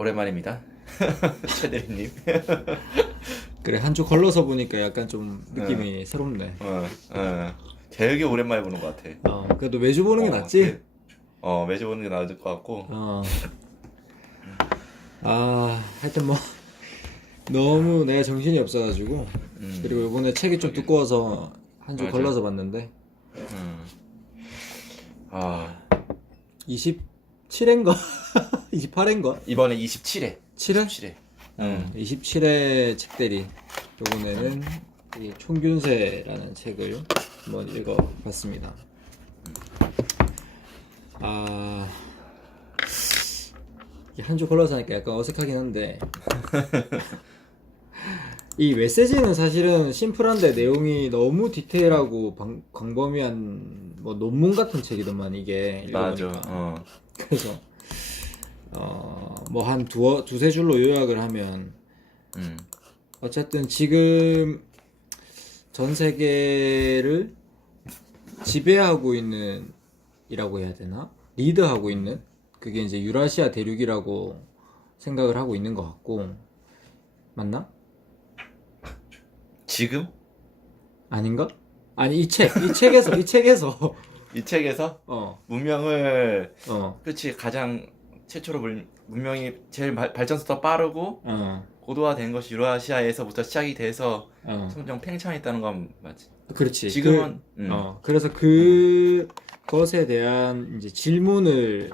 오랜만입니다. 최대리님. 그래, 한 주 걸러서 보니까 약간 좀 느낌이 새롭네. 되게 오랜만에 보는 것 같아. 그래도 매주 보는 게 낫지? 매주 보는 게 나을 것 같고. 하여튼 뭐 너무 내가 정신이 없어가지고 그리고 이번에 책이 좀 두꺼워서 한 주 맞아. 걸러서 봤는데 음. 27회인가? 28회인가? 이번에 27회. 7회? 27회. 27회 책들이 이번에는 이 총균세라는 책을 한번 읽어봤습니다. 한 주 걸러서 하니까 약간 어색하긴 한데 이 메시지는 사실은 심플한데 내용이 너무 디테일하고 광범위한 뭐 논문 같은 책이더만 이게 맞아. 읽어보니까. 그래서 뭐 한 두세 줄로 요약을 하면 어쨌든 지금 전 세계를 지배하고 있는 이라고 해야 되나? 리드하고 있는 그게 이제 유라시아 대륙이라고 생각을 하고 있는 것 같고, 맞나? 지금? 아닌가? 아니 이 책에서 이 책에서 문명을 그렇지 가장 최초로 문명이 제일 발전속도가 빠르고 고도화된 것이 유라시아에서부터 시작이 돼서 점점 팽창했다는 건 맞지. 그렇지. 지금은 그래서 그것에 대한 이제 질문을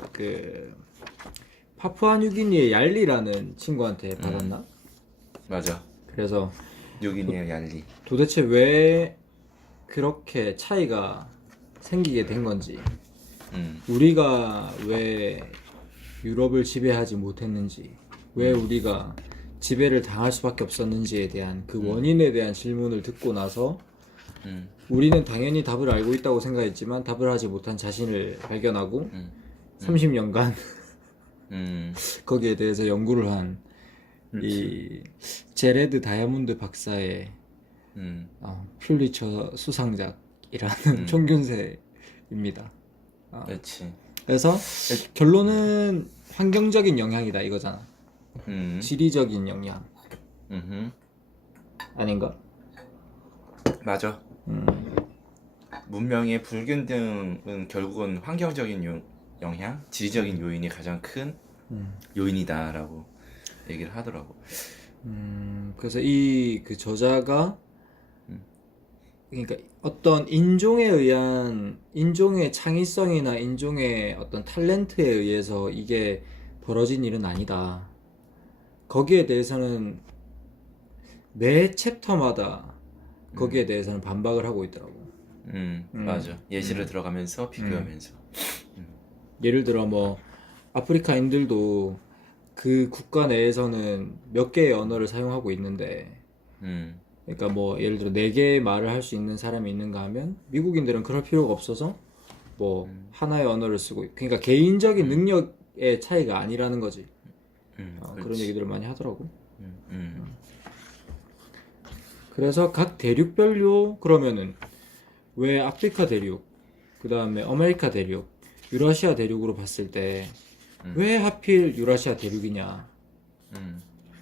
파푸아뉴기니의 얄리라는 친구한테 받았나? 맞아. 그래서 뉴기니아 얄리. 도대체 왜 그렇게 차이가 생기게 된 건지, 우리가 왜 유럽을 지배하지 못했는지, 왜 우리가 지배를 당할 수밖에 없었는지에 대한 그 원인에 대한 질문을 듣고 나서 우리는 당연히 답을 알고 있다고 생각했지만 답을 하지 못한 자신을 발견하고 30년간 거기에 대해서 연구를 한 이 제레드 다이아몬드 박사의 퓰리처 수상작이라는 총균세입니다. 그렇지. 그래서 결론은 환경적인 영향이다 이거잖아. 지리적인 영향 아닌가? 맞아. 문명의 불균등은 결국은 환경적인 영향, 지리적인 요인이 가장 큰 요인이다라고 얘기를 하더라고. 그래서 그 저자가 그러니까 어떤 인종의 창의성이나 인종의 어떤 탤런트에 의해서 이게 벌어진 일은 아니다. 거기에 대해서는 매 챕터마다 거기에 대해서는 반박을 하고 있더라고. 맞아. 예시를 들어가면서 비교하면서. 예를 들어 뭐 아프리카인들도 그 국가 내에서는 몇 개의 언어를 사용하고 있는데, 그러니까 뭐 예를 들어 4개의 말을 할 수 있는 사람이 있는가 하면 미국인들은 그럴 필요가 없어서 뭐 하나의 언어를 쓰고, 그러니까 개인적인 능력의 차이가 아니라는 거지. 그런 얘기들을 많이 하더라고. 그래서 각 대륙별로 그러면은 왜 아프리카 대륙, 그 다음에 아메리카 대륙, 유라시아 대륙으로 봤을 때 왜 하필 유라시아 대륙이냐?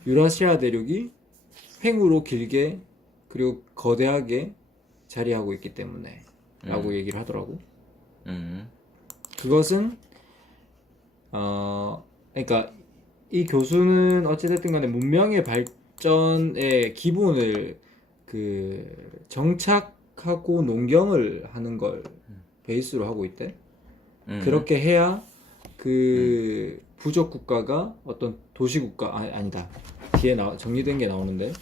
유라시아 대륙이 횡으로 길게 그리고 거대하게 자리하고 있기 때문에 라고 얘기를 하더라고. 그것은 그러니까 이 교수는 어찌됐든 간에 문명의 발전의 기본을 정착하고 농경을 하는 걸 베이스로 하고 있대. 그렇게 해야 그 부족 국가가 어떤 도시 국가 아니다. 뒤에 정리된 게 나오는데.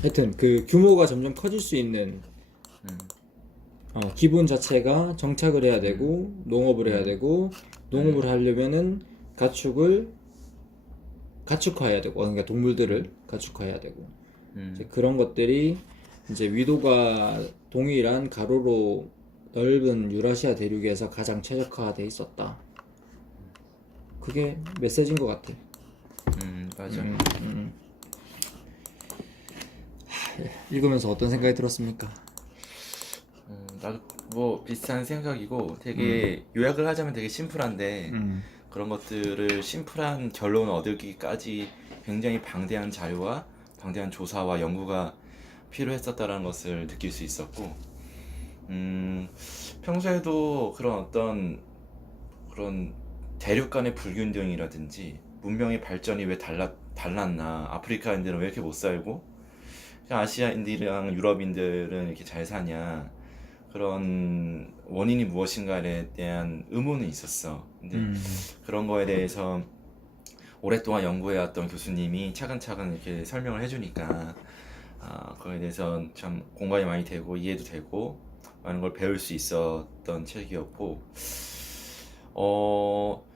하여튼 그 규모가 점점 커질 수 있는 기본 자체가 정착을 해야 되고 농업을 해야 되고, 농업을 하려면은 가축화해야 되고, 그러니까 동물들을 가축화해야 되고, 이제 그런 것들이 이제 위도가 동일한 가로로 넓은 유라시아 대륙에서 가장 최적화돼 있었다. 그게 메시지인 것 같아. 맞아. 읽으면서 어떤 생각이 들었습니까? 나도 뭐 비슷한 생각이고 되게 요약을 하자면 되게 심플한데 그런 것들을 심플한 결론을 얻기까지 굉장히 방대한 자료와 방대한 조사와 연구가 필요했었다라는 것을 느낄 수 있었고, 평소에도 그런 어떤 그런 대륙 간의 불균등이라든지 문명의 발전이 왜 달랐나, 아프리카인들은 왜 이렇게 못 살고 아시아인들이랑 유럽인들은 이렇게 잘 사냐, 그런 원인이 무엇인가에 대한 의문은 있었어. 근데 그런 거에 대해서 오랫동안 연구해왔던 교수님이 차근차근 이렇게 설명을 해주니까 그거에 대해서 참 공감이 많이 되고 이해도 되고 많은 걸 배울 수 있었던 책이었고,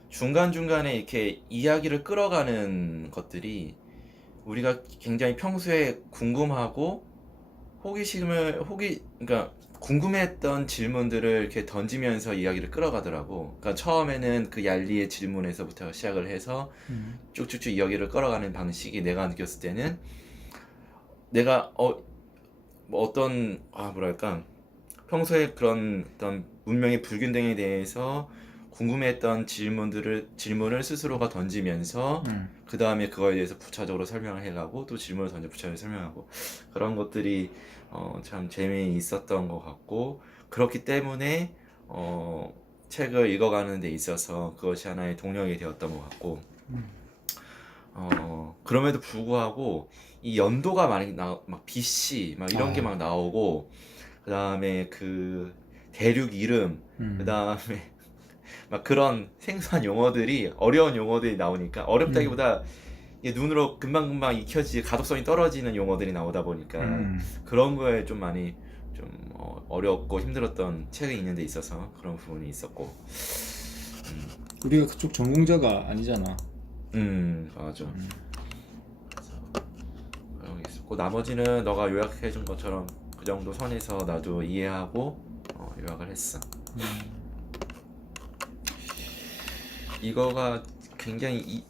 중간중간에 이렇게 이야기를 끌어가는 것들이 우리가 굉장히 평소에 궁금하고 그러니까 궁금했던 질문들을 이렇게 던지면서 이야기를 끌어가더라고. 그러니까 처음에는 그 얄리의 질문에서부터 시작을 해서 쭉쭉쭉 이야기를 끌어가는 방식이 내가 느꼈을 때는 내가 뭐 어떤 뭐랄까 평소에 그런 어떤 문명의 불균등에 대해서 궁금했던 질문을 스스로가 던지면서 그 다음에 그거에 대해서 부차적으로 설명을 해가고 또 질문을 던져 부차적으로 설명하고, 그런 것들이 참 재미있었던 것 같고, 그렇기 때문에 책을 읽어가는 데 있어서 그것이 하나의 동력이 되었던 것 같고, 그럼에도 불구하고 이 연도가 많이 막 BC 막 이런 게 막 나오고, 그 다음에 그 대륙 이름, 그 다음에 막 그런 생소한 용어들이, 어려운 용어들이 나오니까, 어렵다기보다 이게 눈으로 금방금방 익혀지 가독성이 떨어지는 용어들이 나오다 보니까 그런 거에 좀 많이 좀 어렵고 힘들었던 책이 있는 데 있어서 그런 부분이 있었고. 우리가 그쪽 전공자가 아니잖아. 맞아. 그래서 그런 게 있었고, 나머지는 너가 요약해준 것처럼 그 정도 선에서 나도 이해하고 요약을 했어. 이거가 굉장히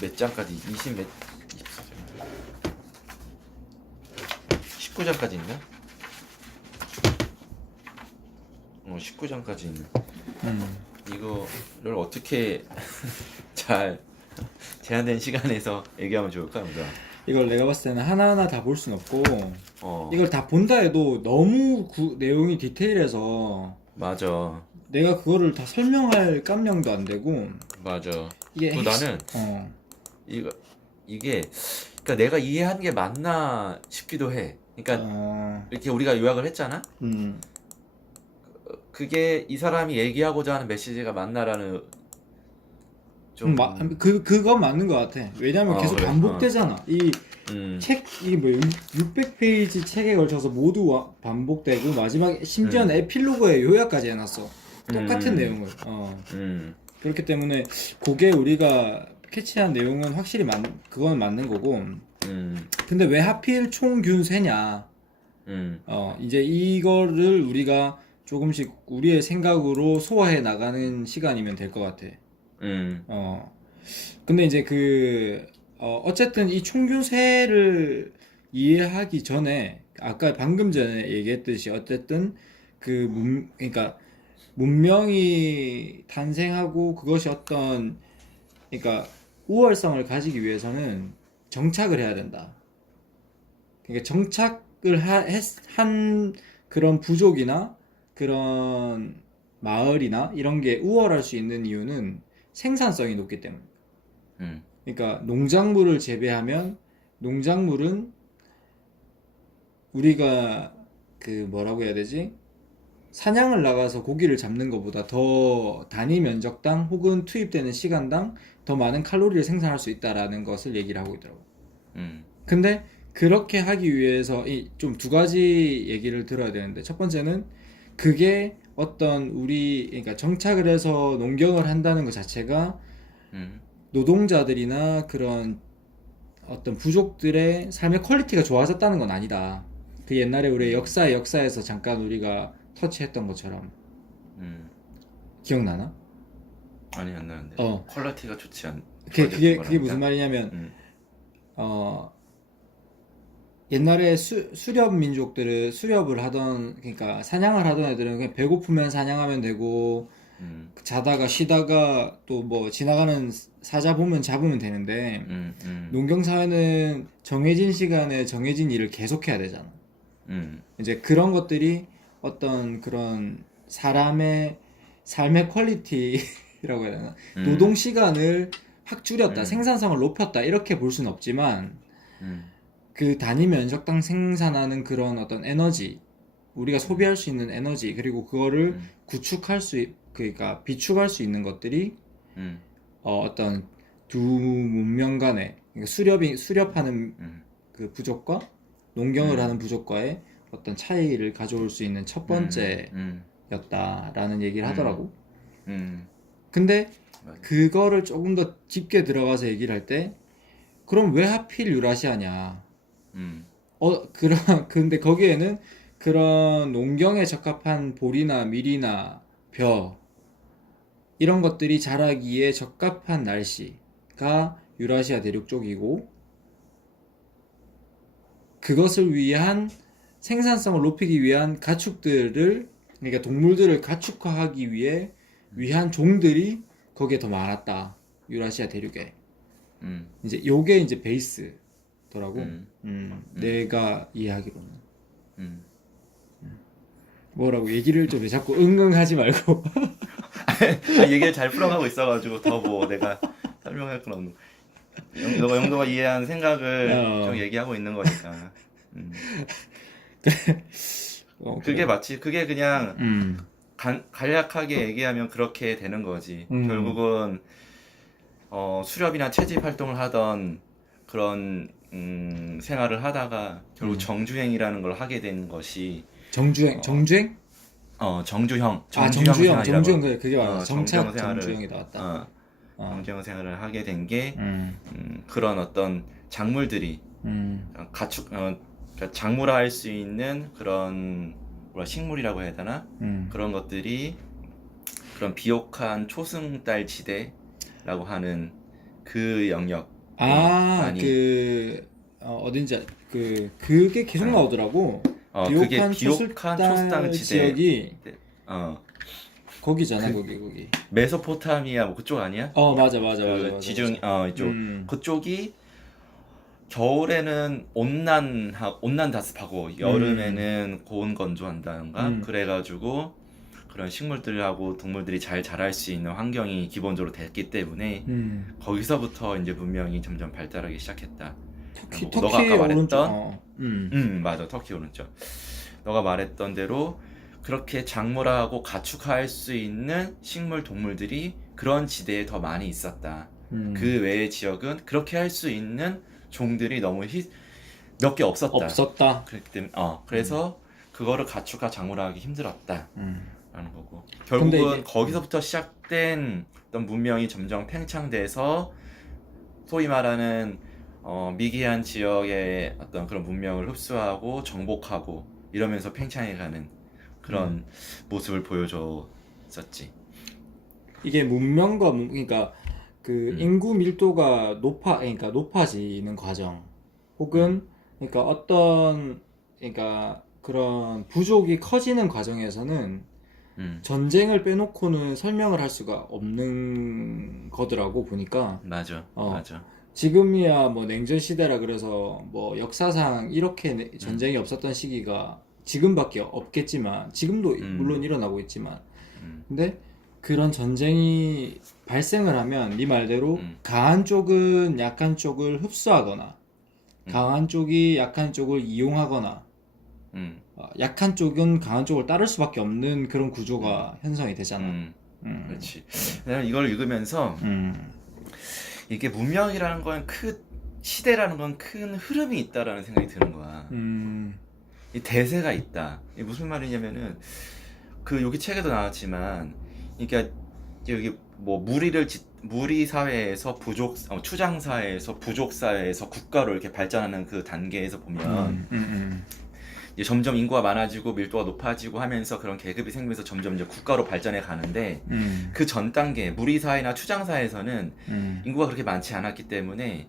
몇 장까지 19장까지 있나? 19장까지 있는 이거를 어떻게 잘 제한된 시간에서 얘기하면 좋을까? 우리가 이걸 내가 봤을 때는 하나하나 다 볼 순 없고 어 이걸 다 본다 해도 너무 내용이 디테일해서 맞아 내가 그거를 다 설명할 깜냥도 안 되고, 맞아. 이게 또 나는 이게 그러니까 내가 이해하는 게 맞나 싶기도 해. 그러니까 이렇게 우리가 요약을 했잖아. 그게 이 사람이 얘기하고자 하는 메시지가 맞나라는 좀 그건 맞는 것 같아. 왜냐면 계속 그래? 반복되잖아. 이 뭐 600페이지 책에 걸쳐서 모두 반복되고, 마지막에 심지어는 에필로그에 요약까지 해놨어. 똑같은 내용을. 그렇기 때문에 그게 우리가 캐치한 내용은 확실히 그건 맞는 거고. 근데 왜 하필 총균세냐? 이제 이거를 우리가 조금씩 우리의 생각으로 소화해 나가는 시간이면 될 것 같아. 근데 이제 어쨌든 이 총균세를 이해하기 전에, 아까 방금 전에 얘기했듯이 어쨌든 그러니까 문명이 탄생하고 그것이 그러니까 우월성을 가지기 위해서는 정착을 해야 된다. 그러니까 정착을 한 그런 부족이나 그런 마을이나 이런 게 우월할 수 있는 이유는 생산성이 높기 때문에. 그러니까 농작물을 재배하면, 농작물은 우리가 뭐라고 해야 되지? 사냥을 나가서 고기를 잡는 것보다 더 단위 면적당 혹은 투입되는 시간당 더 많은 칼로리를 생산할 수 있다라는 것을 얘기를 하고 있더라고. 근데 그렇게 하기 위해서 좀 두 가지 얘기를 들어야 되는데, 첫 번째는 그게 그러니까 정착을 해서 농경을 한다는 것 자체가 노동자들이나 그런 어떤 부족들의 삶의 퀄리티가 좋아졌다는 건 아니다. 그 옛날에 우리의 역사에서 잠깐 우리가 터치했던 것처럼. 기억나나? 아니 안 나는데. 퀄리티가 좋지 않. 그게 무슨 말이냐면 옛날에 수렵 민족들은 수렵을 하던, 그러니까 사냥을 하던 애들은 그냥 배고프면 사냥하면 되고, 자다가 쉬다가 또 뭐 지나가는 사자 보면 잡으면 되는데 농경 사회는 정해진 시간에 정해진 일을 계속해야 되잖아. 이제 그런 것들이 어떤 그런 사람의 삶의 퀄리티라고 해야 되나? 노동 시간을 확 줄였다, 생산성을 높였다 이렇게 볼 수는 없지만 그 단위 면적당 생산하는 그런 어떤 에너지, 우리가 소비할 수 있는 에너지, 그리고 그거를 구축할 수, 그러니까 비축할 수 있는 것들이 어떤 두 문명 간의, 그러니까 수렵하는 그 부족과 농경을 하는 부족과의 어떤 차이를 가져올 수 있는 첫 번째였다라는 얘기를 하더라고. 근데 그거를 조금 더 깊게 들어가서 얘기를 할 때, 그럼 왜 하필 유라시아냐? 근데 거기에는 그런 농경에 적합한 보리나 밀이나 벼 이런 것들이 자라기에 적합한 날씨가 유라시아 대륙 쪽이고, 그것을 위한 생산성을 높이기 위한 가축들을, 그러니까 동물들을 가축화하기 위한 종들이 거기에 더 많았다, 유라시아 대륙에. 이제 요게 이제 베이스더라고. 내가 이해하기로는. 뭐라고 얘기를 좀 왜 자꾸 응응하지 말고. 얘기를 잘 풀어가고 있어가지고 더 뭐 내가 설명할 건 없는. 너가 영도가 이해한 생각을 좀 얘기하고 있는 거니까. 그게 그래. 마치 그게 그냥 간략하게 얘기하면 그렇게 되는 거지. 결국은 수렵이나 채집 활동을 하던 그런 생활을 하다가 결국 정주행이라는 걸 하게 된 것이 정주행. 정주행? 정주형. 정주형. 그게 맞아. 정주형 정착 정주형이 나왔다. 정주형 생활을 하게 된 게 그런 어떤 작물들이 그러니까 작물화할 수 있는 그런 식물이라고 해야 되나? 그런 것들이 그런 비옥한 초승달 지대라고 하는 그 영역. 어딘지 그게 계속 나오더라고. 그게 비옥한 초승달 지역이 거기잖아. 그, 거기. 메소포타미아 뭐 그쪽 아니야? 맞아. 지중 이쪽 그쪽이 겨울에는 온난다습하고 여름에는 고온 건조한다던가 그래가지고 그런 식물들하고 동물들이 잘 자랄 수 있는 환경이 기본적으로 됐기 때문에 거기서부터 이제 문명이 점점 발달하기 시작했다. 너가 아까 말했던 맞아, 터키 오른쪽. 너가 말했던 대로 그렇게 작물화하고 가축화할 수 있는 식물 동물들이 그런 지대에 더 많이 있었다. 그 외의 지역은 그렇게 할 수 있는 종들이 너무 몇 개 없었다. 그렇기 때문에 그래서 그거를 가축화 작물화하기 힘들었다. 라는 거고. 결국은 거기서부터 시작된 어떤 문명이 점점 팽창돼서 소위 말하는 미개한 지역의 어떤 그런 문명을 흡수하고 정복하고 이러면서 팽창해가는 그런 모습을 보여줬었지. 이게 문명과 그러니까 그 인구 밀도가 그러니까 높아지는 과정, 혹은 그러니까 그러니까 그런 부족이 커지는 과정에서는 전쟁을 빼놓고는 설명을 할 수가 없는 거더라고 보니까. 맞아. 지금이야 뭐 냉전 시대라 그래서 뭐 역사상 이렇게 전쟁이 없었던 시기가 지금밖에 없겠지만, 지금도 물론 일어나고 있지만, 근데 그런 전쟁이 발생을 하면 네 말대로 강한 쪽은 약한 쪽을 흡수하거나 강한 쪽이 약한 쪽을 이용하거나 약한 쪽은 강한 쪽을 따를 수밖에 없는 그런 구조가 형성이 되잖아. 그렇지. 내가 이걸 읽으면서 이게 문명이라는 건 시대라는 건 큰 흐름이 있다라는 생각이 드는 거야. 이 대세가 있다. 이게 무슨 말이냐면은 여기 책에도 나왔지만, 그러니까 여기 뭐 무리 사회에서 추장 사회에서 부족 사회에서 국가로 이렇게 발전하는 그 단계에서 보면 이제 점점 인구가 많아지고 밀도가 높아지고 하면서 그런 계급이 생기면서 점점 이제 국가로 발전해 가는데 그 전 단계 무리 사회나 추장 사회에서는 인구가 그렇게 많지 않았기 때문에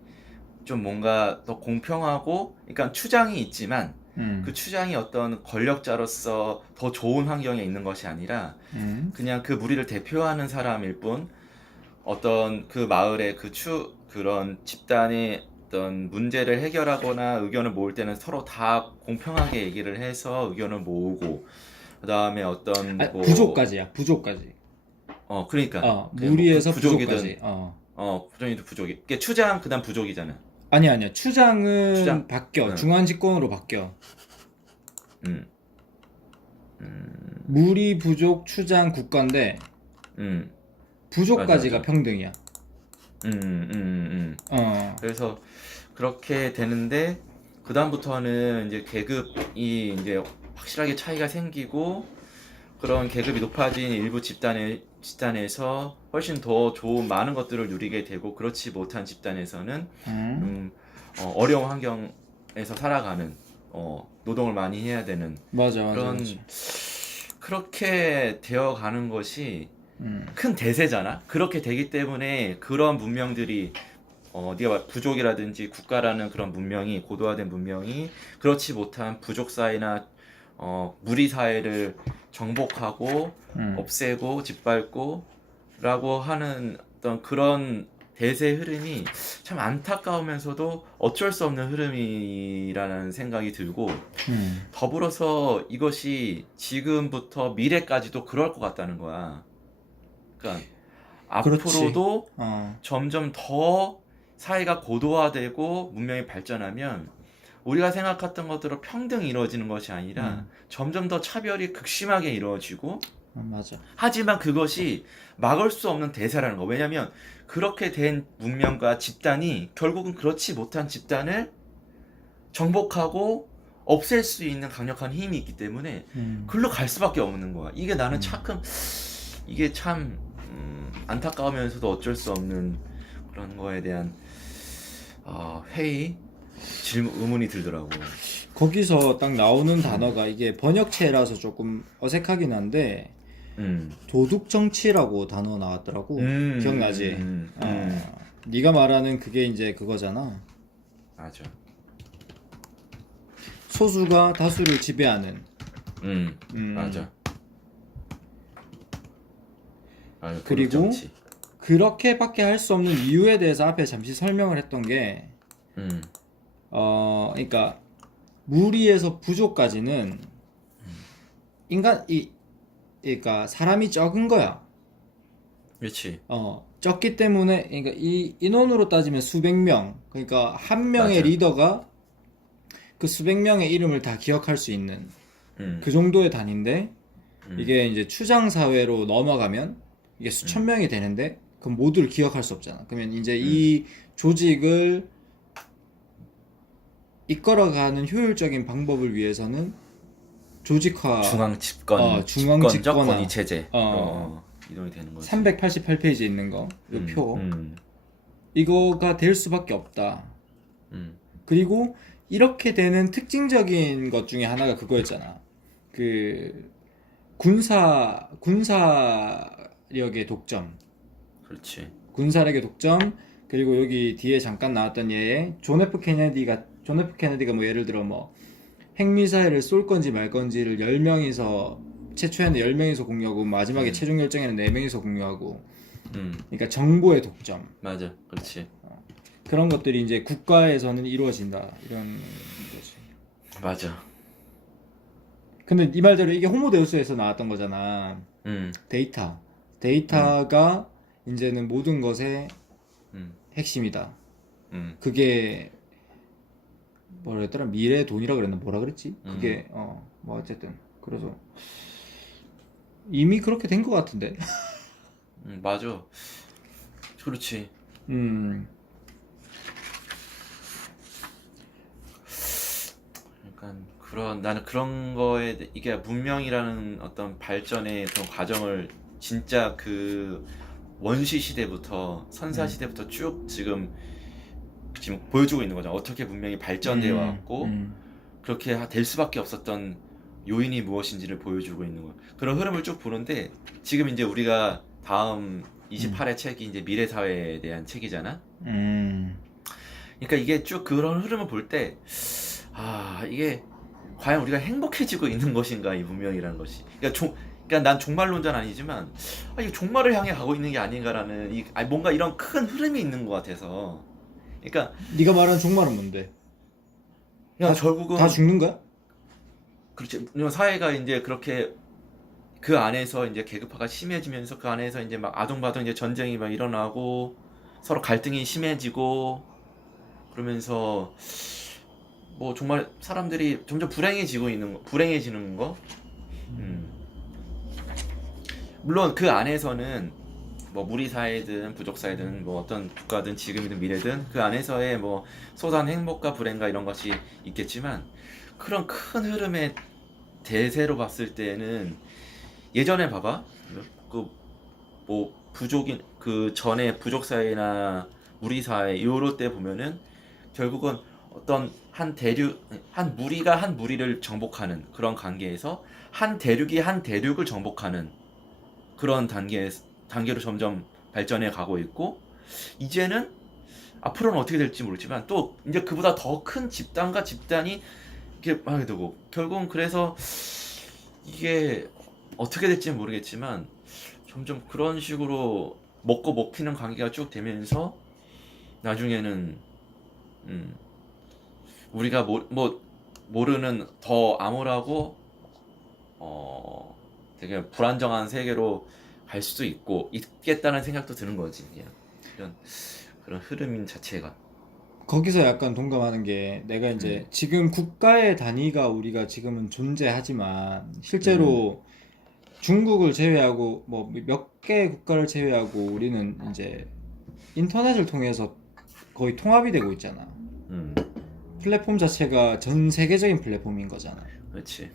좀 뭔가 더 공평하고, 그러니까 추장이 있지만 그 추장이 어떤 권력자로서 더 좋은 환경에 있는 것이 아니라 그냥 그 무리를 대표하는 사람일 뿐 어떤 그 마을의 그런 집단의 어떤 문제를 해결하거나 의견을 모을 때는 서로 다 공평하게 얘기를 해서 의견을 모으고 그다음에 어떤 뭐 부족까지야. 부족까지. 그러니까 무리에서 부족이든 부족까지. 부족이든 부족이 그게 추장 그다음 부족이잖아. 아니야. 추장은 추장? 바뀌어. 응. 중앙 집권으로 바뀌어. 음. 무리, 부족, 추장, 국가인데 부족까지가 맞아. 평등이야. 그래서 그렇게 되는데 그 다음부터는 이제 계급이 이제 확실하게 차이가 생기고 그런 계급이 높아진 일부 집단에서 훨씬 더 좋은 많은 것들을 누리게 되고 그렇지 못한 집단에서는 어려운 환경에서 살아가는 노동을 많이 해야 되는 맞아. 그런 그렇게 되어가는 것이 큰 대세잖아. 그렇게 되기 때문에 그런 문명들이 네가 부족이라든지 국가라는 그런 문명이 고도화된 문명이 그렇지 못한 부족 사회나 무리 사회를 정복하고 없애고 짓밟고 라고 하는 어떤 그런 대세 흐름이 참 안타까우면서도 어쩔 수 없는 흐름이라는 생각이 들고 더불어서 이것이 지금부터 미래까지도 그럴 것 같다는 거야. 그러니까 앞으로도 점점 더 사회가 고도화되고 문명이 발전하면 우리가 생각했던 것대로 평등이 이루어지는 것이 아니라 점점 더 차별이 극심하게 이루어지고 맞아. 하지만 그것이 막을 수 없는 대세라는 거. 왜냐면 그렇게 된 문명과 집단이 결국은 그렇지 못한 집단을 정복하고 없앨 수 있는 강력한 힘이 있기 때문에 글로 갈 수밖에 없는 거야. 이게 나는 이게 참 안타까우면서도 어쩔 수 없는 그런 거에 대한 회의, 의문이 들더라고. 거기서 딱 나오는 단어가 이게 번역체라서 조금 어색하긴 한데 도둑 정치라고 단어 나왔더라고. 기억나지? 네가 말하는 그게 이제 그거잖아. 맞아. 소수가 다수를 지배하는. 맞아. 그리고 정치. 그렇게밖에 할 수 없는 이유에 대해서 앞에 잠시 설명을 했던 게 그러니까 무리에서 부족까지는 그러니까 사람이 적은 거야. 그렇지. 적기 때문에 그러니까 이 인원으로 따지면 수백 명. 그러니까 한 명의 맞아. 리더가 그 수백 명의 이름을 다 기억할 수 있는 그 정도의 단위인데 이게 이제 추장 사회로 넘어가면 이게 수천 명이 되는데 그럼 모두를 기억할 수 없잖아. 그러면 이제 이 조직을 이끌어가는 효율적인 방법을 위해서는 조직화 중앙 집권, 중앙 집권적 집권화. 권위 체제 이동이 되는 거지. 388페이지에 있는 거, 이 표. 이거가 될 수밖에 없다. 그리고 이렇게 되는 특징적인 것 중에 하나가 그거였잖아. 그 군사력의 독점. 그렇지. 군사력의 독점. 그리고 여기 뒤에 잠깐 나왔던 얘의 존 F 케네디가 뭐 예를 들어 뭐 핵미사일을 쏠 건지 말 건지를 10명이서 최초에는 10명이서 공유하고 마지막에 최종 결정에는 4명이서 공유하고 그러니까 정보의 독점. 맞아. 그렇지. 그런 것들이 이제 국가에서는 이루어진다. 이런 거지. 맞아. 근데 네 말대로 이게 호모데우스에서 나왔던 거잖아. 데이터가 이제는 모든 것의 핵심이다. 그게 뭐라 했더라? 미래 돈이라 그랬나? 뭐라 그랬지? 그게 뭐 어쨌든 그래서 이미 그렇게 된 것 같은데. 맞아. 그렇지. 나는 그런 거에 이게 문명이라는 어떤 발전의 그런 과정을 진짜 그 원시 시대부터 선사 시대부터 쭉 지금 보여주고 있는 거죠. 어떻게 문명이 발전되어 왔고 그렇게 될 수밖에 없었던 요인이 무엇인지를 보여주고 있는 거. 그런 흐름을 쭉 보는데 지금 이제 우리가 다음 28회 책이 이제 미래 사회에 대한 책이잖아. 그러니까 이게 쭉 그런 흐름을 볼 때 이게 과연 우리가 행복해지고 있는 것인가 이 문명이라는 것이. 그러니까 난 종말론자는 아니지만 이게 종말을 향해 가고 있는 게 아닌가라는 뭔가 이런 큰 흐름이 있는 것 같아서. 그러니까 네가 말하는 종말은 뭔데? 그냥 결국은 다 죽는 거야? 그렇지. 사회가 이제 그렇게 그 안에서 이제 계급화가 심해지면서 그 안에서 이제 막 아동바동 이제 전쟁이 막 일어나고 서로 갈등이 심해지고 그러면서 뭐 정말 사람들이 점점 불행해지는 거. 물론 그 안에서는 뭐 무리 사회든 부족 사회든 뭐 어떤 국가든 지금이든 미래든 그 안에서의 뭐 소소한 행복과 불행과 이런 것이 있겠지만 그런 큰 흐름의 대세로 봤을 때는 예전에 봐봐 그 뭐 부족인 그 전에 부족 사회나 무리 사회 요럴 때 보면은 결국은 어떤 한 무리가 한 무리를 정복하는 그런 관계에서 한 대륙이 한 대륙을 정복하는 그런 단계로 점점 발전해 가고 있고, 이제는 앞으로는 어떻게 될지 모르지만 또 이제 그보다 더 큰 집단과 집단이 이렇게 하게 되고, 결국은 그래서 이게 어떻게 될지 모르겠지만 점점 그런 식으로 먹고 먹히는 관계가 쭉 되면서 나중에는 우리가 모르는 더 암울하고 되게 불안정한 세계로 갈 수도 있겠다는 생각도 드는 거지. 그냥 그런 흐름 자체가. 거기서 약간 동감하는 게, 내가 이제 지금 국가의 단위가 우리가 지금은 존재하지만 실제로 중국을 제외하고 뭐 몇 개 국가를 제외하고 우리는 이제 인터넷을 통해서 거의 통합이 되고 있잖아. 플랫폼 자체가 전 세계적인 플랫폼인 거잖아. 그렇지.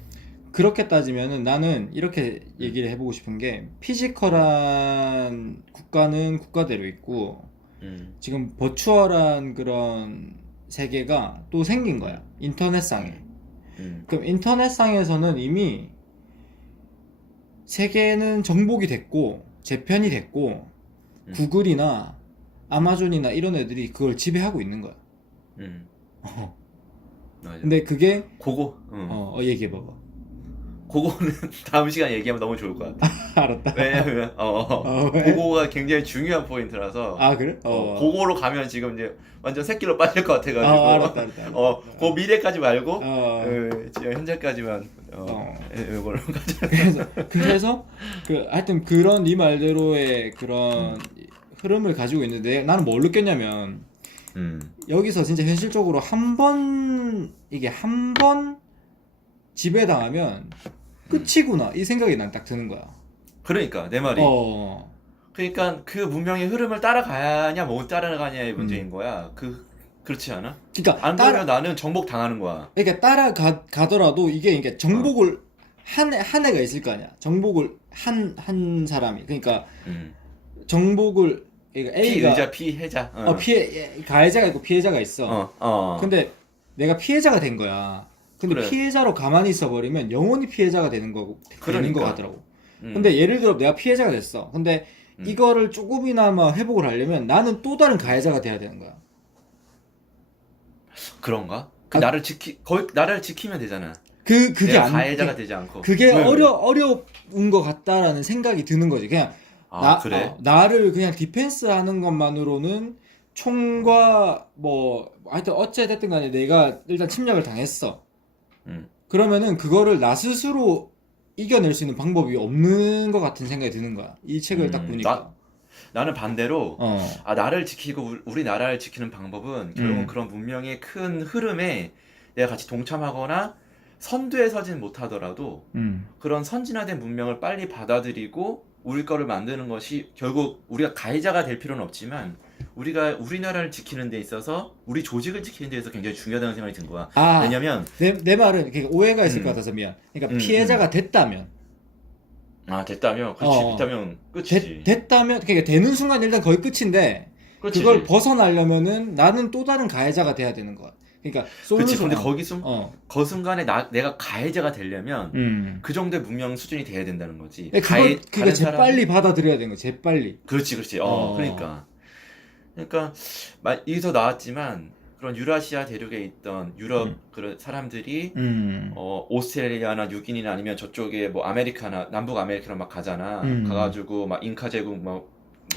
그렇게 따지면은 나는 이렇게 얘기를 해보고 싶은 게, 피지컬한 국가는 국가대로 있고 지금 버추얼한 그런 세계가 또 생긴 거야, 인터넷상에. 그럼 인터넷상에서는 이미 세계는 정복이 됐고 재편이 됐고 구글이나 아마존이나 이런 애들이 그걸 지배하고 있는 거야. 맞아. 근데 그게 그거 얘기해봐봐. 그거는 다음 시간에 얘기하면 너무 좋을 것 같아. 알았다. 왜냐면 왜? 그거가 굉장히 중요한 포인트라서. 아 그래? 그거로 가면 지금 이제 완전 새끼로 빠질 것 같아가지고. 알았다. 그 미래까지 말고 지금 현재까지만 이걸로 가자. 그래서 하여튼 그런 네 말대로의 그런 흐름을 가지고 있는데, 나는 뭘 느꼈냐면 여기서 진짜 현실적으로 한 번 지배당하면 끝이구나 이 생각이 난 딱 드는 거야. 그러니까 내 말이. 그러니까 그 문명의 흐름을 따라가냐 못 따라가냐의 문제인 거야. 그렇지 않아? 그러니까 안 그러면 나는 정복 당하는 거야. 그러니까 따라가더라도 이게 그러니까 정복을 한 애가 있을 거 아니야. 정복을 한 사람이. 그러니까 정복을, 그러니까 A가 피해자. 가해자가 있고 피해자가 있어. 근데 내가 피해자가 된 거야. 근데 그래. 피해자로 가만히 있어버리면 영원히 피해자가 되는 거 같더라고. 근데 예를 들어 내가 피해자가 됐어. 근데 이거를 조금이나마 회복을 하려면 나는 또 다른 가해자가 돼야 되는 거야. 그런가? 나를 지키면 되잖아. 그게 내가 가해자가 되지 않고. 그게 어려운 것 같다라는 생각이 드는 거지. 그냥 그래? 나를 그냥 디펜스하는 것만으로는 총과 뭐 하여튼 어찌됐든 간에 내가 일단 침략을 당했어. 그러면은 그거를 나 스스로 이겨낼 수 있는 방법이 없는 것 같은 생각이 드는 거야, 이 책을 딱 보니까. 나는 반대로 나를 지키고 우리 나라를 지키는 방법은 결국은 그런 문명의 큰 흐름에 내가 같이 동참하거나 선두에 서진 못하더라도 그런 선진화된 문명을 빨리 받아들이고 우리 거를 만드는 것이, 결국 우리가 가해자가 될 필요는 없지만 우리가 우리나라를 지키는 데 있어서 우리 조직을 지키는 데 있어서 굉장히 중요하다는 생각이 든 거야. 왜냐면 내 말은 오해가 있을 것 같아서 미안. 그러니까 피해자가 됐다면. 됐다면, 그렇지. 됐다면 끝이지. 됐다면, 그러니까 되는 순간 일단 거의 끝인데, 그렇지. 그걸 벗어나려면은 나는 또 다른 가해자가 돼야 되는 거야. 그러니까 그렇지. 근데 그 순간에 내가 가해자가 되려면 그 정도의 문명 수준이 돼야 된다는 거지. 그게 재빨리 받아들여야 되는 거야. 재빨리. 그렇지. 그러니까 여기서 나왔지만 그런 유라시아 대륙에 있던 유럽 그런 사람들이 오스트레일리아나 뉴기니나 아니면 저쪽에 뭐 아메리카나 남북 아메리카나 막 가잖아. 가가지고 막 잉카 제국 뭐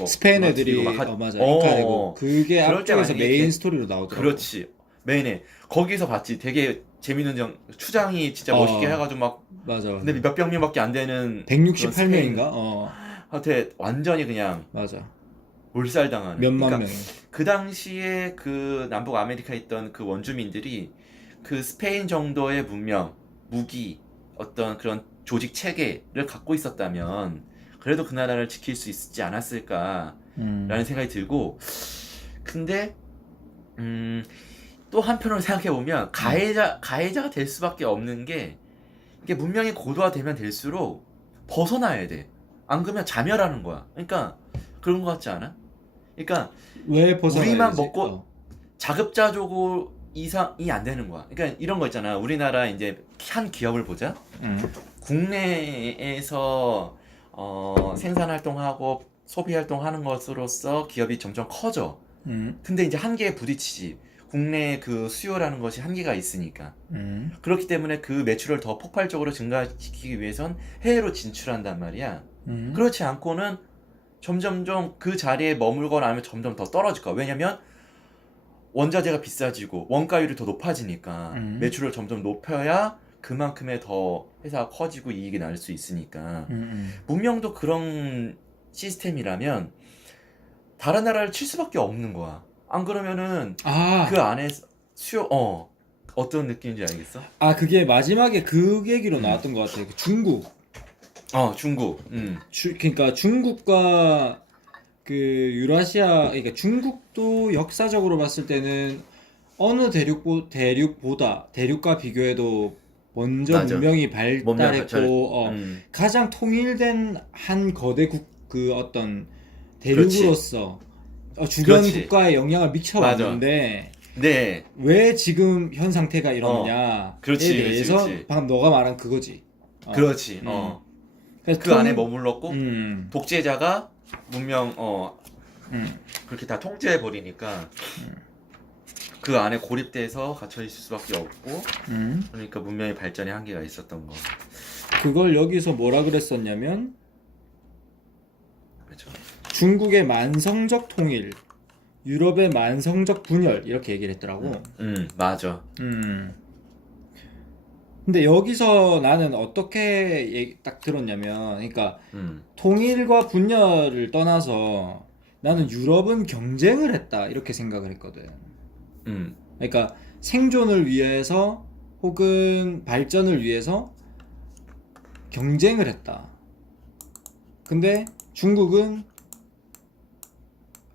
스페인 애들이 맞아 잉카 제국 그게 그럴 때 앞쪽에서 만약에 메인 이렇게- 스토리로 나오더라고. 그렇지. 메인에 거기서 봤지. 되게 재밌는 추장이 진짜 멋있게 해가지고 막 맞아. 근데 몇백 명밖에 안 되는 그런 168명인가? 하여튼 완전히 그냥 맞아. 몰살당하는. 몇만 그러니까 명. 그 당시에 그 남북 아메리카에 있던 그 원주민들이 그 스페인 정도의 문명, 무기, 어떤 그런 조직 체계를 갖고 있었다면 그래도 그 나라를 지킬 수 있지 않았을까라는 생각이 들고, 근데 또 한편으로 생각해 보면 가해자가 될 수밖에 없는 게 이게 문명이 고도화되면 될수록 벗어나야 돼. 안 그러면 자멸하는 거야. 그러니까 그런 거 같지 않아? 그러니까 왜 벗어나야지? 우리만 먹고 자급자족 이상이 안 되는 거야. 그러니까 이런 거 있잖아. 우리나라 이제 한 기업을 보자. 국내에서 생산 활동하고 소비 활동하는 것으로서 기업이 점점 커져. 근데 이제 한계에 부딪히지. 국내 그 수요라는 것이 한계가 있으니까. 그렇기 때문에 그 매출을 더 폭발적으로 증가시키기 위해선 해외로 진출한단 말이야. 그렇지 않고는 점점점 그 자리에 머물거나 하면 점점 더 떨어질 거야. 왜냐면 원자재가 비싸지고 원가율이 더 높아지니까 매출을 점점 높여야 그만큼의 더 회사가 커지고 이익이 날 수 있으니까. 문명도 그런 시스템이라면 다른 나라를 칠 수밖에 없는 거야. 안 그러면은 그 안에서 수요 어떤 느낌인지 알겠어? 그게 마지막에 그 얘기로 나왔던 것 같아. 중국. 중국. 그러니까 중국과 그 유라시아, 그러니까 중국도 역사적으로 봤을 때는 어느 대륙과 비교해도 먼저 맞아. 문명이 발달했고 음. 가장 통일된 한 거대 그 어떤 대륙으로서 주변 그렇지. 국가에 영향을 미쳐왔는데 네. 왜 지금 현 상태가 이러느냐에 그렇지, 대해서 그렇지. 방금 너가 말한 그거지. 그렇지. 그래서 그 안에 머물렀고 음. 독재자가 문명 그렇게 다 통제해 버리니까 그 안에 고립돼서 갇혀 있을 수밖에 없고 그러니까 문명의 발전에 한계가 있었던 거. 그걸 여기서 뭐라 그랬었냐면 그렇죠. 중국의 만성적 통일, 유럽의 만성적 분열 이렇게 얘기를 했더라고. 맞아. 근데 여기서 나는 어떻게 딱 들었냐면, 그러니까 통일과 분열을 떠나서 나는 유럽은 경쟁을 했다 이렇게 생각을 했거든. 그러니까 생존을 위해서 혹은 발전을 위해서 경쟁을 했다. 근데 중국은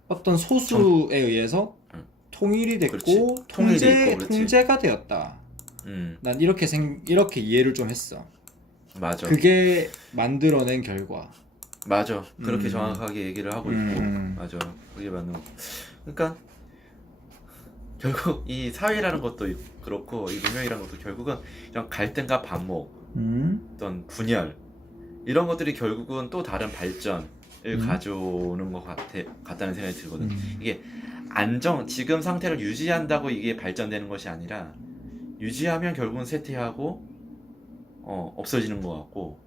어떤 소수에 의해서 통일이 됐고 그렇지. 통일이 있고, 그렇지. 통제가 되었다. 난 이렇게 이해를 좀 했어. 맞아. 그게 만들어낸 결과. 맞아. 그렇게 정확하게 얘기를 하고 있고. 맞아. 그게 맞는 거. 그러니까 결국 이 사회라는 것도 그렇고 이 문명이라는 것도 결국은 이런 갈등과 반목, 어떤 분열 이런 것들이 결국은 또 다른 발전을 가져오는 것 같다는 생각이 들거든. 이게 지금 상태를 유지한다고 이게 발전되는 것이 아니라 유지하면 결국은 쇠퇴하고 없어지는 것 같고,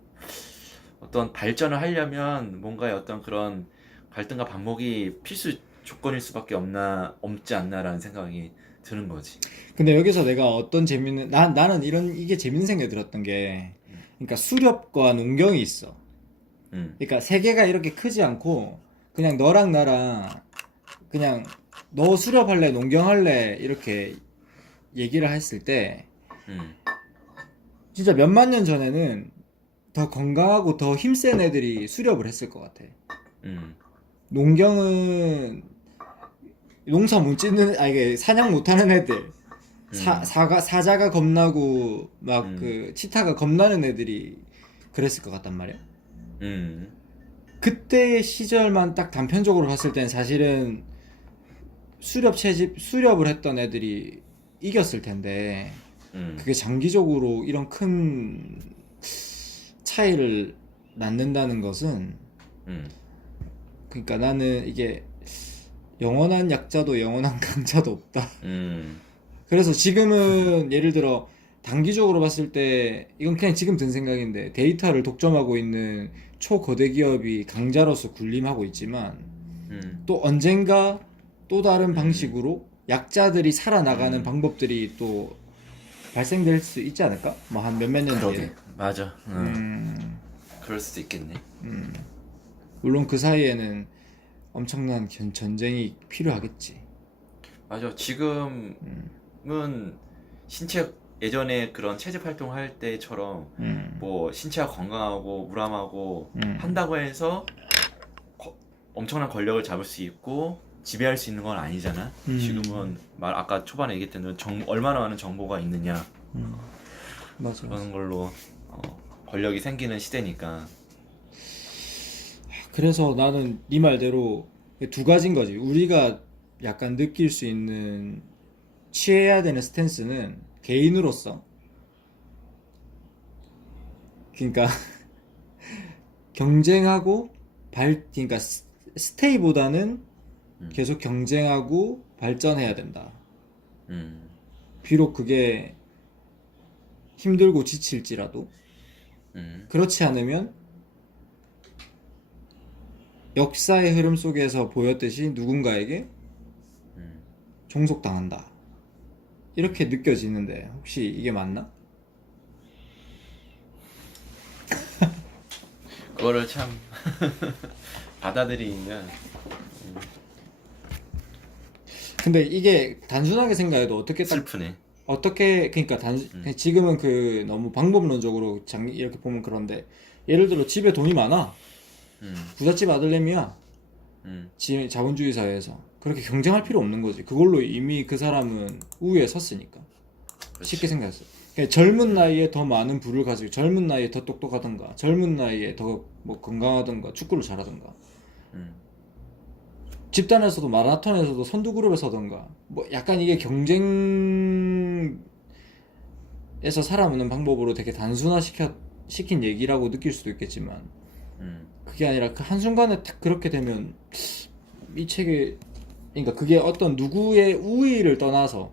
어떤 발전을 하려면 뭔가의 어떤 그런 갈등과 반목이 필수 조건일 수밖에 없지 않나라는 생각이 드는 거지. 근데 여기서 내가 어떤 재밌는 나는 이게 재밌는 생각이 들었던 게, 그러니까 수렵과 농경이 있어. 그러니까 세계가 이렇게 크지 않고 그냥 너랑 나랑 그냥 너 수렵할래 농경할래 이렇게 얘기를 했을 때 진짜 몇만 년 전에는 더 건강하고 더 힘센 애들이 수렵을 했을 것 같아. 농경은 농사 못 짓는 이게 사냥 못하는 애들, 사자가 겁나고 막 그 치타가 겁나는 애들이 그랬을 것 같단 말이야. 그때 시절만 딱 단편적으로 봤을 땐 사실은 수렵을 했던 애들이 이겼을 텐데 그게 장기적으로 이런 큰 차이를 낳는다는 것은 그러니까 나는 이게 영원한 약자도 영원한 강자도 없다. 음, 그래서 지금은 예를 들어 단기적으로 봤을 때 이건 그냥 지금 든 생각인데 데이터를 독점하고 있는 초거대 기업이 강자로서 군림하고 있지만 또 언젠가 또 다른 방식으로 약자들이 살아나가는 방법들이 또 발생될 수 있지 않을까? 뭐 한 몇몇 년 뒤에. 그러게. 맞아. 그럴 수도 있겠네. 물론 그 사이에는 엄청난 전쟁이 필요하겠지. 맞아. 지금은 신체 예전에 그런 체집 활동할 때처럼 뭐 신체가 건강하고 우람하고 한다고 해서 엄청난 권력을 잡을 수 있고 지배할 수 있는 건 아니잖아. 지금은 아까 초반에 얘기했던 얼마나 많은 정보가 있느냐 맞아. 그런 걸로 권력이 생기는 시대니까. 그래서 나는 네 말대로 두 가지인 거지. 우리가 약간 느낄 수 있는 취해야 되는 스탠스는 개인으로서, 그러니까 경쟁하고 그러니까 스테이보다는 계속 경쟁하고 발전해야 된다. 비록 그게 힘들고 지칠지라도 그렇지 않으면 역사의 흐름 속에서 보였듯이 누군가에게 종속당한다. 이렇게 느껴지는데 혹시 이게 맞나? 그거를 참 받아들이면 근데 이게 단순하게 생각해도 슬프네. 그러니까 지금은 그 너무 방법론적으로 이렇게 보면 그런데 예를 들어 집에 돈이 많아. 부잣집 아들내미야. 자본주의 사회에서 그렇게 경쟁할 필요 없는 거지. 그걸로 이미 그 사람은 우위에 섰으니까. 그렇지. 쉽게 생각했어. 그러니까 젊은 나이에 더 많은 부를 가지고 젊은 나이에 더 똑똑하던가 젊은 나이에 더 뭐 건강하던가 축구를 잘하던가 집단에서도 마라톤에서도 선두 그룹에 서던가 뭐 약간 이게 경쟁에서 살아남는 방법으로 되게 시킨 얘기라고 느낄 수도 있겠지만 그게 아니라 그 한순간에 딱 그렇게 되면 이 책에 그러니까 그게 어떤 누구의 우위를 떠나서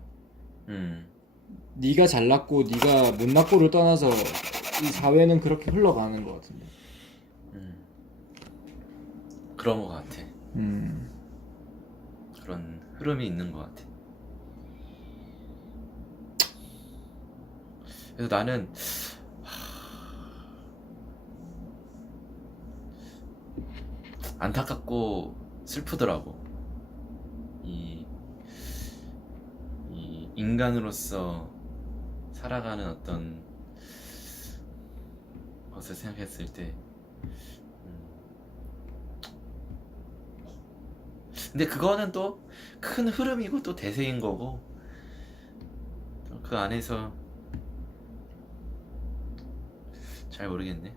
네가 잘났고 네가 못났고를 떠나서 이 사회는 그렇게 흘러가는 것 같은데. 그런 것 같아. 그런 흐름이 있는 것 같아. 그래서 나는 안타깝고 슬프더라고. 이 인간으로서 살아가는 어떤 것을 생각했을 때 근데 그거는 또 큰 흐름이고 또 대세인 거고 그 안에서 잘 모르겠네.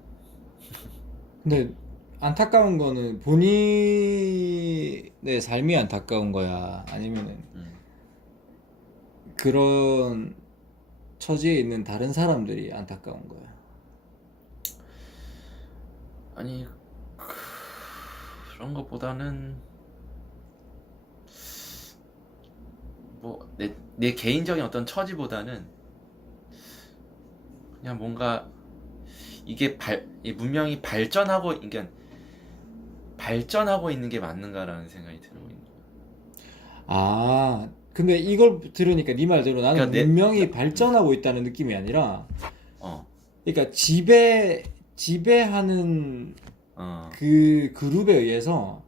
근데 안타까운 거는 본인의 삶이 안타까운 거야? 아니면은 그런 처지에 있는 다른 사람들이 안타까운 거야? 아니 그런 것보다는 뭐 내 개인적인 어떤 처지보다는 그냥 뭔가 이게 문명이 그러니까 발전하고 있는 게 맞는가라는 생각이 들고 있는 거야. 아, 근데 이걸 들으니까 네 말대로 나는 그러니까 문명이 발전하고 있다는 느낌이 아니라, 어, 그러니까 지배하는 어, 그 그룹에 의해서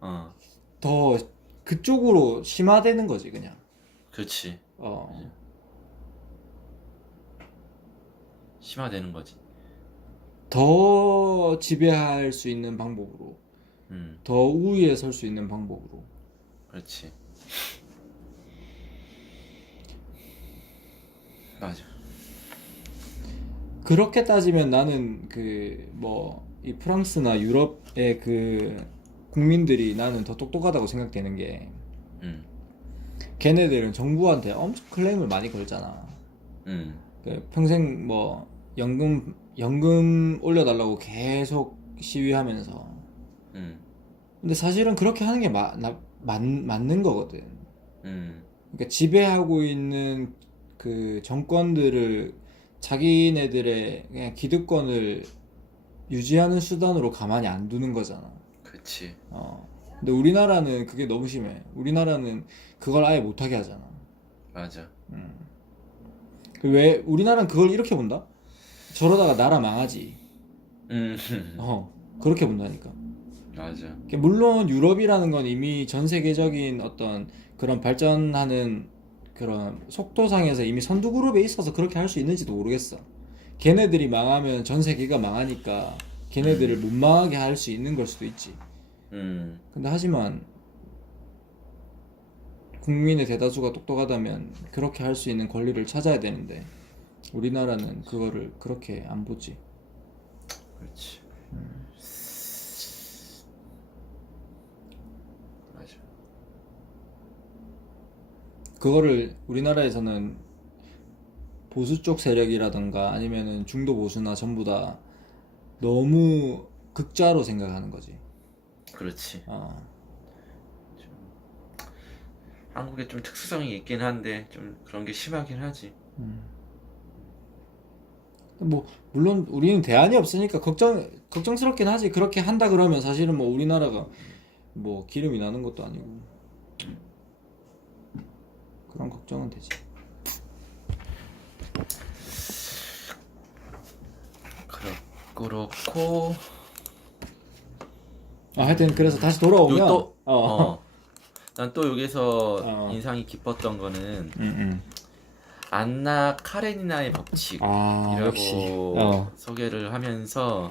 어, 더 그쪽으로 심화되는 거지, 그냥. 그렇지. 심화되는 거지. 더 지배할 수 있는 방법으로, 더 우위에 설 수 있는 방법으로. 그렇지. 맞아. 그렇게 따지면 나는 이 프랑스나 유럽의 그 국민들이 나는 더 똑똑하다고 생각되는 게 걔네들은 정부한테 엄청 클레임을 많이 걸잖아. 그 평생 뭐 연금 올려달라고 계속 시위하면서 근데 사실은 그렇게 하는 게 맞는 거거든. 음, 그러니까 지배하고 있는 그 정권들을 자기네들의 그냥 기득권을 유지하는 수단으로 가만히 안 두는 거잖아. 그치. 근데 우리나라는 그게 너무 심해. 우리나라는 그걸 아예 못하게 하잖아. 맞아. 왜 우리나라는 그걸 이렇게 본다? 저러다가 나라 망하지. 음, 그렇게 본다니까. 맞아. 물론 유럽이라는 건 이미 전 세계적인 어떤 그런 발전하는 그런 속도상에서 이미 선두 그룹에 있어서 그렇게 할 수 있는지도 모르겠어. 걔네들이 망하면 전 세계가 망하니까 걔네들을 못 망하게 할 수 있는 걸 수도 있지. 근데 하지만 국민의 대다수가 똑똑하다면 그렇게 할 수 있는 권리를 찾아야 되는데 우리나라는 그거를 그렇게 안 보지. 그렇지. 맞아. 그거를 우리나라에서는 보수 쪽 세력이라던가 아니면은 중도 보수나 전부 다 너무 극좌로 생각하는 거지. 그렇지. 어. 한국에 좀 특수성이 있긴 한데 좀 그런 게 심하긴 하지. 뭐 물론 우리는 대안이 없으니까 걱정스럽긴 하지. 그렇게 한다 그러면 사실은 뭐 우리나라가 뭐 기름이 나는 것도 아니고 그런 걱정은 되지. 그렇고 하여튼 그래서 다시 돌아오면 여기 또 난 또 여기서 인상이 깊었던 거는 안나 카레니나의 법칙이라고 역시. 소개를 하면서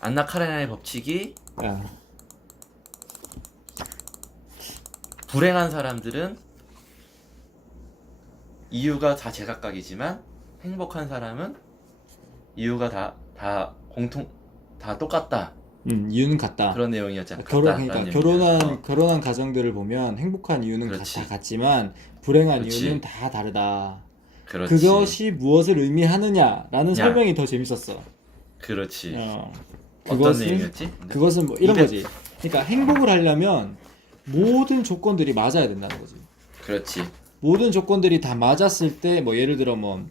안나 카레니나의 법칙이 불행한 사람들은 이유가 다 제각각이지만 행복한 사람은 이유가 다 똑같다. 이유는 같다. 그런 내용이었잖아. 그러니까 결혼한 가정들을 보면 행복한 이유는 그렇지. 다 같지만 불행한 그렇지. 이유는 다 다르다. 그렇지. 그것이 무엇을 의미하느냐라는 설명이 더 재밌었어. 그렇지. 그것은, 내용이었지? 그것은 뭐 이런 거지. 그러니까 행복을 하려면 모든 조건들이 맞아야 된다는 거지. 그렇지. 모든 조건들이 다 맞았을 때 뭐 예를 들어 뭐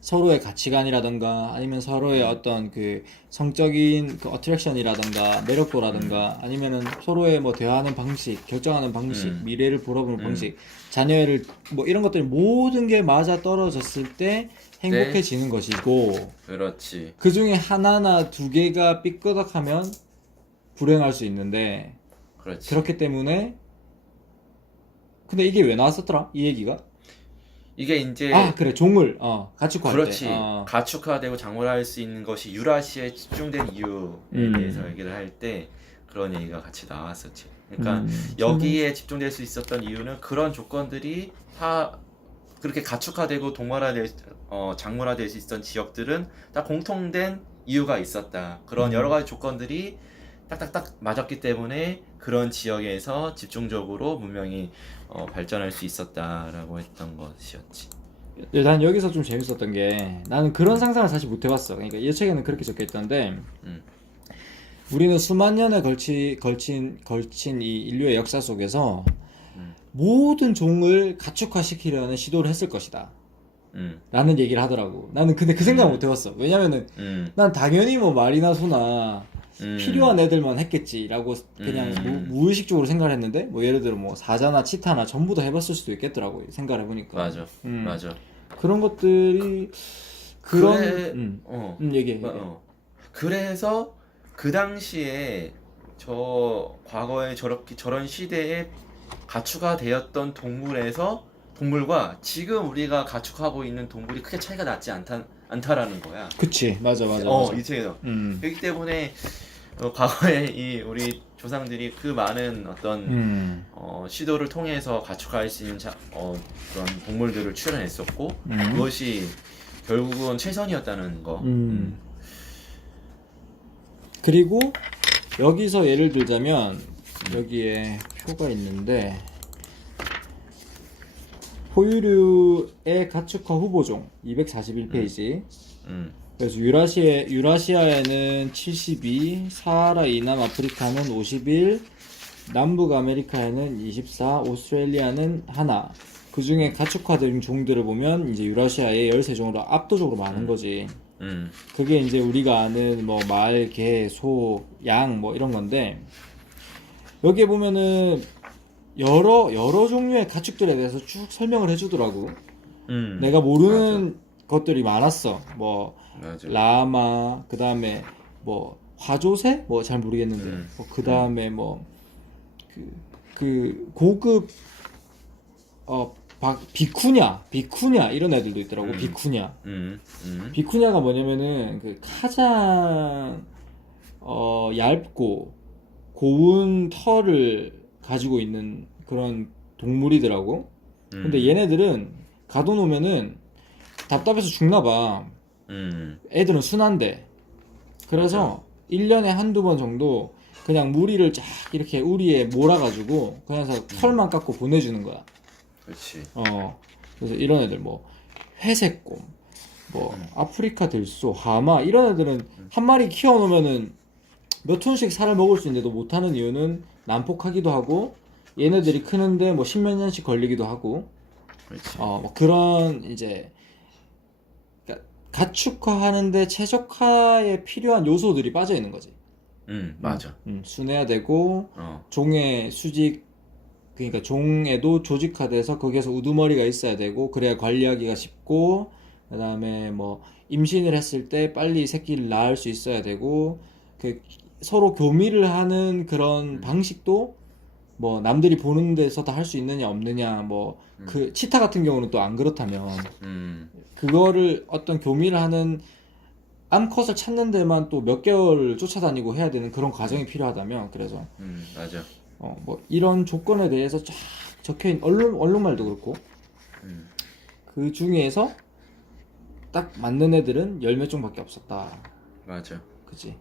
서로의 가치관이라던가 아니면 서로의 어떤 그 성적인 그 어트랙션이라던가 매력도라던가 아니면은 서로의 뭐 대화하는 방식, 결정하는 방식, 미래를 바라보는 방식, 자녀를 뭐 이런 것들이 모든 게 맞아 떨어졌을 때 행복해지는 것이고 그렇지. 그 중에 하나나 두 개가 삐끄덕하면 불행할 수 있는데 그렇지. 그렇기 때문에 근데 이게 왜 나왔었더라? 이 얘기가? 이게 이제 그래 종을 가축화할 그렇지. 때 가축화되고 장물화할 수 있는 것이 유라시아에 집중된 이유에 대해서 얘기를 할 때 그런 얘기가 같이 나왔었지. 그러니까 여기에 집중될 수 있었던 이유는 그런 조건들이 다 그렇게 가축화되고 작물화될 수 있었던 지역들은 다 공통된 이유가 있었다. 그런 여러 가지 조건들이 딱딱딱 맞았기 때문에 그런 지역에서 집중적으로 문명이 발전할 수 있었다라고 했던 것이었지. 난 여기서 좀 재밌었던 게 나는 그런 상상을 사실 못 해봤어. 그러니까 이 책에는 그렇게 적혀 있던데 우리는 수만 년에 걸친 이 인류의 역사 속에서 모든 종을 가축화시키려는 시도를 했을 것이다. 라는 얘기를 하더라고. 나는 근데 그 생각을 못 해봤어. 왜냐면은 난 당연히 뭐 말이나 소나 필요한 애들만 했겠지라고 그냥 무의식적으로 생각을 했는데 뭐 예를 들어 뭐 사자나 치타나 전부 다 해봤을 수도 있겠더라고 생각을 해보니까. 맞아. 맞아. 그런 것들이 얘기해. 그래서 그 당시에 과거에 저런 시대에 가축화 되었던 동물과 지금 우리가 가축하고 있는 동물이 크게 차이가 나지 않다라는 거야. 그치, 맞아. 이 책에서. 그렇기 때문에 과거에 우리 조상들이 그 많은 어떤 시도를 통해서 가축화할 수 있는 그런 동물들을 출현했었고 그것이 결국은 최선이었다는 거. 그리고 여기서 예를 들자면 여기에 표가 있는데 포유류의 가축화 후보종 241페이지 그래서 유라시아에는 72, 사하라 이남 아프리카는 51, 남북 아메리카에는 24, 오스트레일리아는 하나. 그 중에 가축화된 종들을 보면 이제 유라시아의 13종으로 압도적으로 많은 거지. 그게 이제 우리가 아는 뭐 말, 개, 소, 양 뭐 이런 건데, 여기에 보면은 여러 종류의 가축들에 대해서 쭉 설명을 해주더라고. 내가 모르는 것들이 많았어. 뭐 맞아. 라마, 그 다음에 뭐 화조새, 뭐 잘 모르겠는데, 그 다음에 뭐 그 고급 비쿠냐 이런 애들도 있더라고. 비쿠냐. 비쿠냐가 뭐냐면은 그 가장 얇고 고운 털을 가지고 있는 그런 동물이더라고. 근데 얘네들은 가둬놓으면은 답답해서 죽나봐. 애들은 순한데. 그래서 1년에 한두 번 정도 그냥 무리를 쫙 이렇게 우리에 몰아가지고 그냥 털만 깎고 보내주는 거야. 그렇지. 그래서 이런 애들 뭐 회색곰, 뭐 아프리카 들소, 하마 이런 애들은 한 마리 키워놓으면은 몇 톤씩 살을 먹을 수 있는데도 못하는 이유는 난폭하기도 하고 얘네들이 크는데 뭐 십몇 년씩 걸리기도 하고. 그렇지. 뭐 그런 이제 가축화하는데 최적화에 필요한 요소들이 빠져 있는 거지. 맞아. 순해야되고 종의 수직, 그러니까 종에도 조직화돼서 거기에서 우두머리가 있어야 되고 그래야 관리하기가 쉽고, 그다음에 뭐 임신을 했을 때 빨리 새끼를 낳을 수 있어야 되고, 그 서로 교미를 하는 그런 방식도 뭐 남들이 보는 데서도 할 수 있느냐 없느냐, 뭐 그 치타 같은 경우는 또 안 그렇다면 그거를 어떤 교미를 하는 암컷을 찾는 데만 또 몇 개월을 쫓아다니고 해야 되는 그런 과정이 필요하다면, 그래서 맞아. 뭐 이런 조건에 대해서 쫙 적혀있는 언론말도 그렇고 그 중에서 딱 맞는 애들은 열 몇 종밖에 없었다. 맞아. 그치?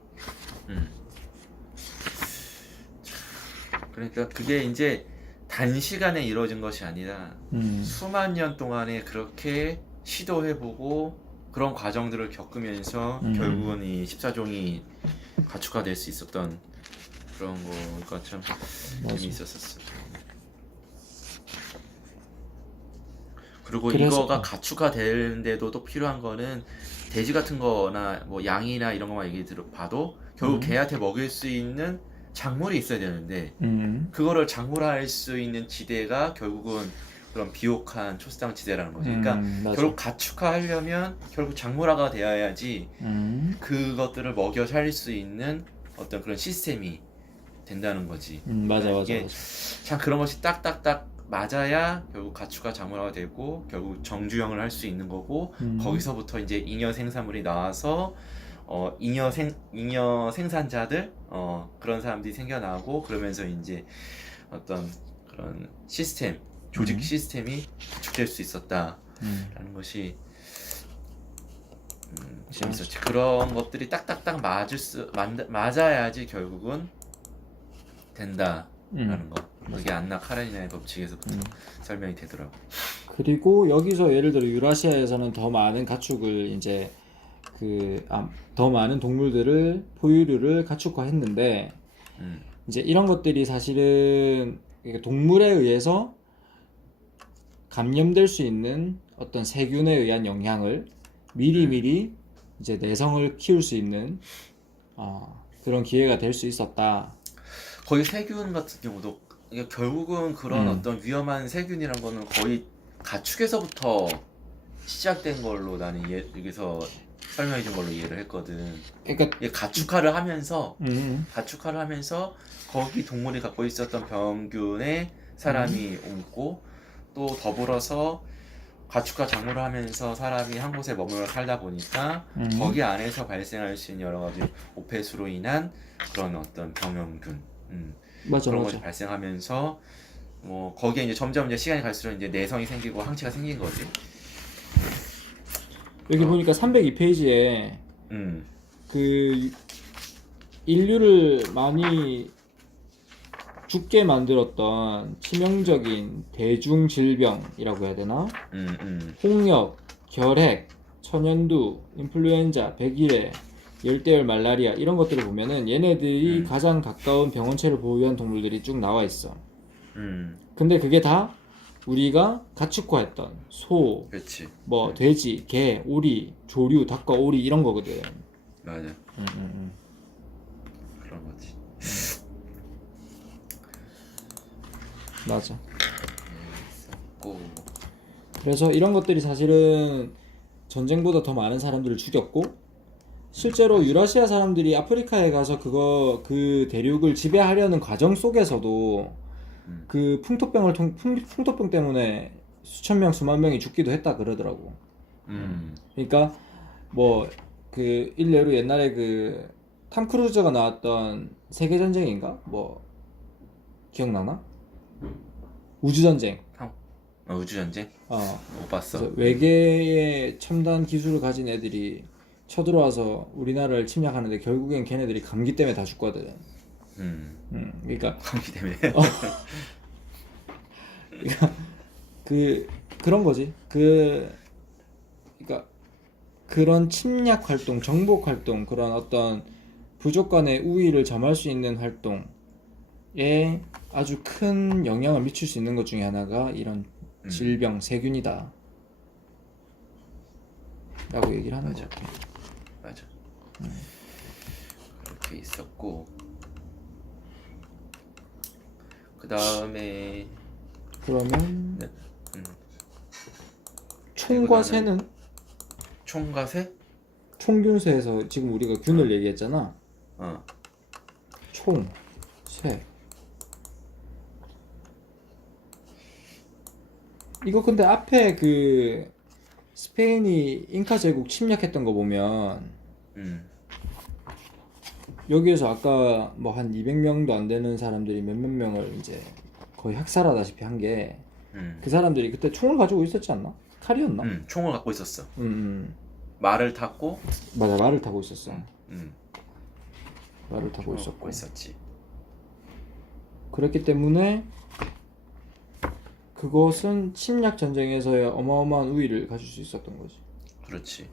그러니까 그게 이제 단시간에 이루어진 것이 아니라 수만 년 동안에 그렇게 시도해보고 그런 과정들을 겪으면서 결국은 이 14종이 가축화될 수 있었던 그런 거가 참 재미있었었어. 그리고 이거가 가축화되는데도 또 필요한 거는 돼지 같은 거나 뭐 양이나 이런 것만 얘기 봐도 결국 개한테 먹일 수 있는 작물이 있어야 되는데 그거를 작물화할 수 있는 지대가 결국은 그런 비옥한 초스당 지대라는 거지. 그러니까 결국 가축화하려면 결국 작물화가 되어야지 그것들을 먹여 살릴 수 있는 어떤 그런 시스템이 된다는 거지. 맞아. 참 그런 것이 딱딱딱 맞아야 결국 가축화 작물화가 되고 결국 정주행을 할 수 있는 거고, 거기서부터 이제 잉여 생산물이 나와서 잉여 생산자들 그런 사람들이 생겨나고, 그러면서 이제 어떤 그런 시스템, 조직 시스템이 구축될 수 있었다라는 것이 재밌었지. 그런 것들이 딱딱딱 맞아야지 결국은 된다라는 거. 그게 안나 카레니나의 법칙에서부터 설명이 되더라고. 그리고 여기서 예를 들어 유라시아에서는 더 많은 가축을 이제 더 많은 동물들을 포유류를 가축화했는데 이제 이런 것들이 사실은 동물에 의해서 감염될 수 있는 어떤 세균에 의한 영향을 미리미리 이제 내성을 키울 수 있는 그런 기회가 될 수 있었다. 거의 세균 같은 경우도 결국은 그런 어떤 위험한 세균이란 거는 거의 가축에서부터 시작된 걸로 나는 여기서 설명해 준 걸로 이해를 했거든. 그러니까 가축화를 하면서 거기 동물이 갖고 있었던 병균에 사람이 옮고, 또 더불어서 가축화 작물을 하면서 사람이 한 곳에 머물러 살다 보니까 거기 안에서 발생할 수 있는 여러 가지 오폐수로 인한 그런 어떤 병원균, 그런 것이 발생하면서 뭐 거기에 이제 점점 이제 시간이 갈수록 이제 내성이 생기고 항체가 생긴 거지. 여기 보니까 302페이지에 그 인류를 많이 죽게 만들었던 치명적인 대중질병이라고 해야 되나? 홍역, 결핵, 천연두, 인플루엔자, 백일해, 열대열, 말라리아 이런 것들을 보면은 얘네들이 가장 가까운 병원체를 보유한 동물들이 쭉 나와 있어. 근데 그게 다 우리가 가축화했던 소, 그렇지. 뭐 돼지, 개, 오리, 조류, 닭과 오리 이런 거거든. 맞아. 그런 거지. 맞아. 있었고. 그래서 이런 것들이 사실은 전쟁보다 더 많은 사람들을 죽였고, 실제로 유라시아 사람들이 아프리카에 가서 그 대륙을 지배하려는 과정 속에서도 그 풍토병 때문에 수천 명, 수만 명이 죽기도 했다 그러더라고. 그러니까 뭐 그 일례로 옛날에 그 탐 크루즈가 나왔던 세계 전쟁인가? 뭐 기억나나? 우주 전쟁. 우주 전쟁? 못 봤어. 그래서 외계의 첨단 기술을 가진 애들이 쳐들어와서 우리나라를 침략하는데 결국엔 걔네들이 감기 때문에 다 죽거든. 그러니까 감기 때문에. 그러니까 그런 거지. 그러니까 그런 침략 활동, 정복 활동, 그런 어떤 부족 간의 우위를 점할 수 있는 활동에 아주 큰 영향을 미칠 수 있는 것 중에 하나가 이런 질병, 세균이다 라고 얘기를 하는 거죠. 맞아. 그렇게 있었고, 그 다음에 그러면 네. 총과 새는? 총과 새? 총균새에서 지금 우리가 균을 얘기했잖아. 총, 새. 이거 근데 앞에 그 스페인이 잉카 제국 침략했던 거 보면 여기에서 아까 뭐 한 200명도 안 되는 사람들이 몇몇 명을 이제 거의 학살하다시피 한 게 그 사람들이 그때 총을 가지고 있었지 않나? 칼이었나? 총을 갖고 있었어. 말을 탔고. 맞아, 말을 타고 있었어. 말을 타고 있었고 있었지. 그렇기 때문에 그것은 침략 전쟁에서의 어마어마한 우위를 가질 수 있었던 거지. 그렇지.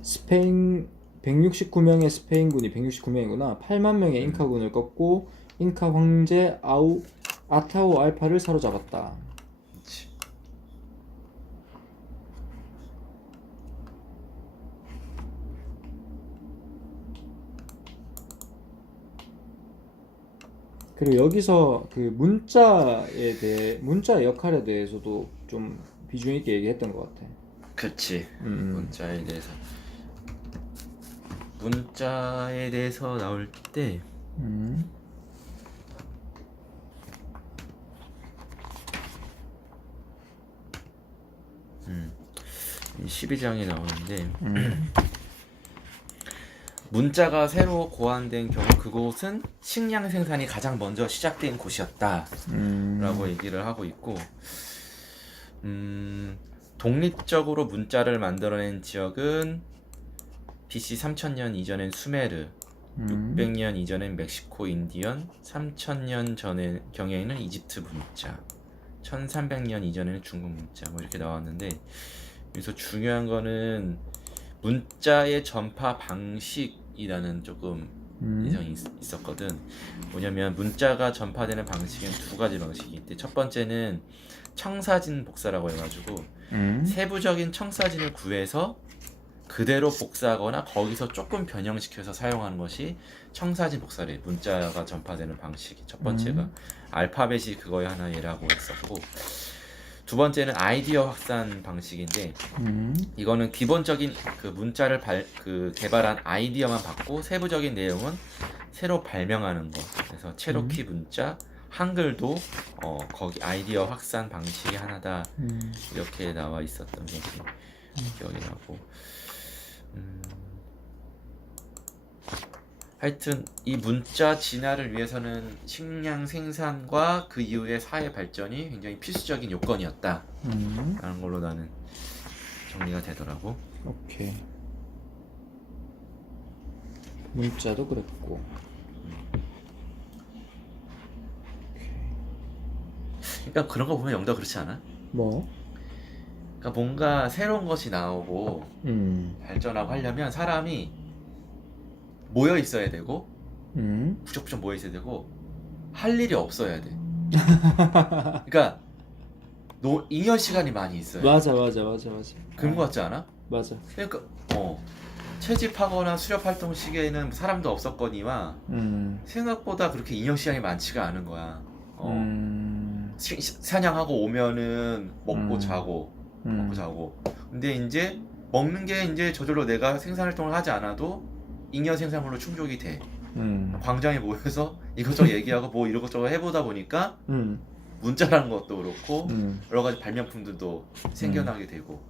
스페인 169명의 스페인군이 169명이구나. 8만 명의 잉카군을 꺾고 잉카 황제 아타오 알파를 사로잡았다. 그렇지. 그리고 여기서 그 문자의 역할에 대해서도 좀 비중 있게 얘기했던 것 같아. 그렇지. 문자에 대해서 나올 때 12장에 나오는데 문자가 새로 고안된 경우 그곳은 식량 생산이 가장 먼저 시작된 곳이었다 라고 얘기를 하고 있고, 독립적으로 문자를 만들어낸 지역은 BC 3000년 이전엔 수메르, 600년 이전엔 멕시코 인디언, 3000년 전에 경에는 이집트 문자, 1300년 이전에는 중국 문자, 뭐 이렇게 나왔는데, 여기서 중요한 거는 문자의 전파 방식이라는 조금 이상이 있었거든. 뭐냐면 문자가 전파되는 방식은 두 가지 방식이 있대. 첫 번째는 청사진 복사라고 해가지고 세부적인 청사진을 구해서 그대로 복사하거나 거기서 조금 변형시켜서 사용하는 것이 청사진 복사래. 문자가 전파되는 방식이 첫 번째가 알파벳이 그거의 하나 예라고 했었고, 두 번째는 아이디어 확산 방식인데 이거는 기본적인 그 문자를 개발한 아이디어만 받고 세부적인 내용은 새로 발명하는 거. 그래서 체로키 문자, 한글도 거기 아이디어 확산 방식이 하나다. 이렇게 나와 있었던 게 기억이 나고. 하여튼 이 문자 진화를 위해서는 식량 생산과 그 이후의 사회 발전이 굉장히 필수적인 요건이었다 라는 걸로 나는 정리가 되더라고. 오케이. 문자도 그랬고. 그러니까 그런 거 보면 영도 그렇지 않아? 뭐? 그러니까 뭔가 새로운 것이 나오고 발전하고 하려면 사람이 모여 있어야 되고 부쩍부쩍 모여 있어야 되고 할 일이 없어야 돼. 그러니까 잉여 시간이 많이 있어요. 맞아. 그런 거 같지 않아? 맞아. 그러니까 채집하거나 수렵 활동 시기에는 사람도 없었거니와 생각보다 그렇게 잉여 시간이 많지가 않은 거야. 사냥하고 오면은 먹고 자고 먹고 자고. 근데 이제 먹는 게 이제 저절로 내가 생산 활동을 하지 않아도 잉여 생산물로 충족이 돼. 광장에 모여서 이것저것 얘기하고 뭐 이것저것 해보다 보니까 문자라는 것도 그렇고 여러 가지 발명품들도 생겨나게 되고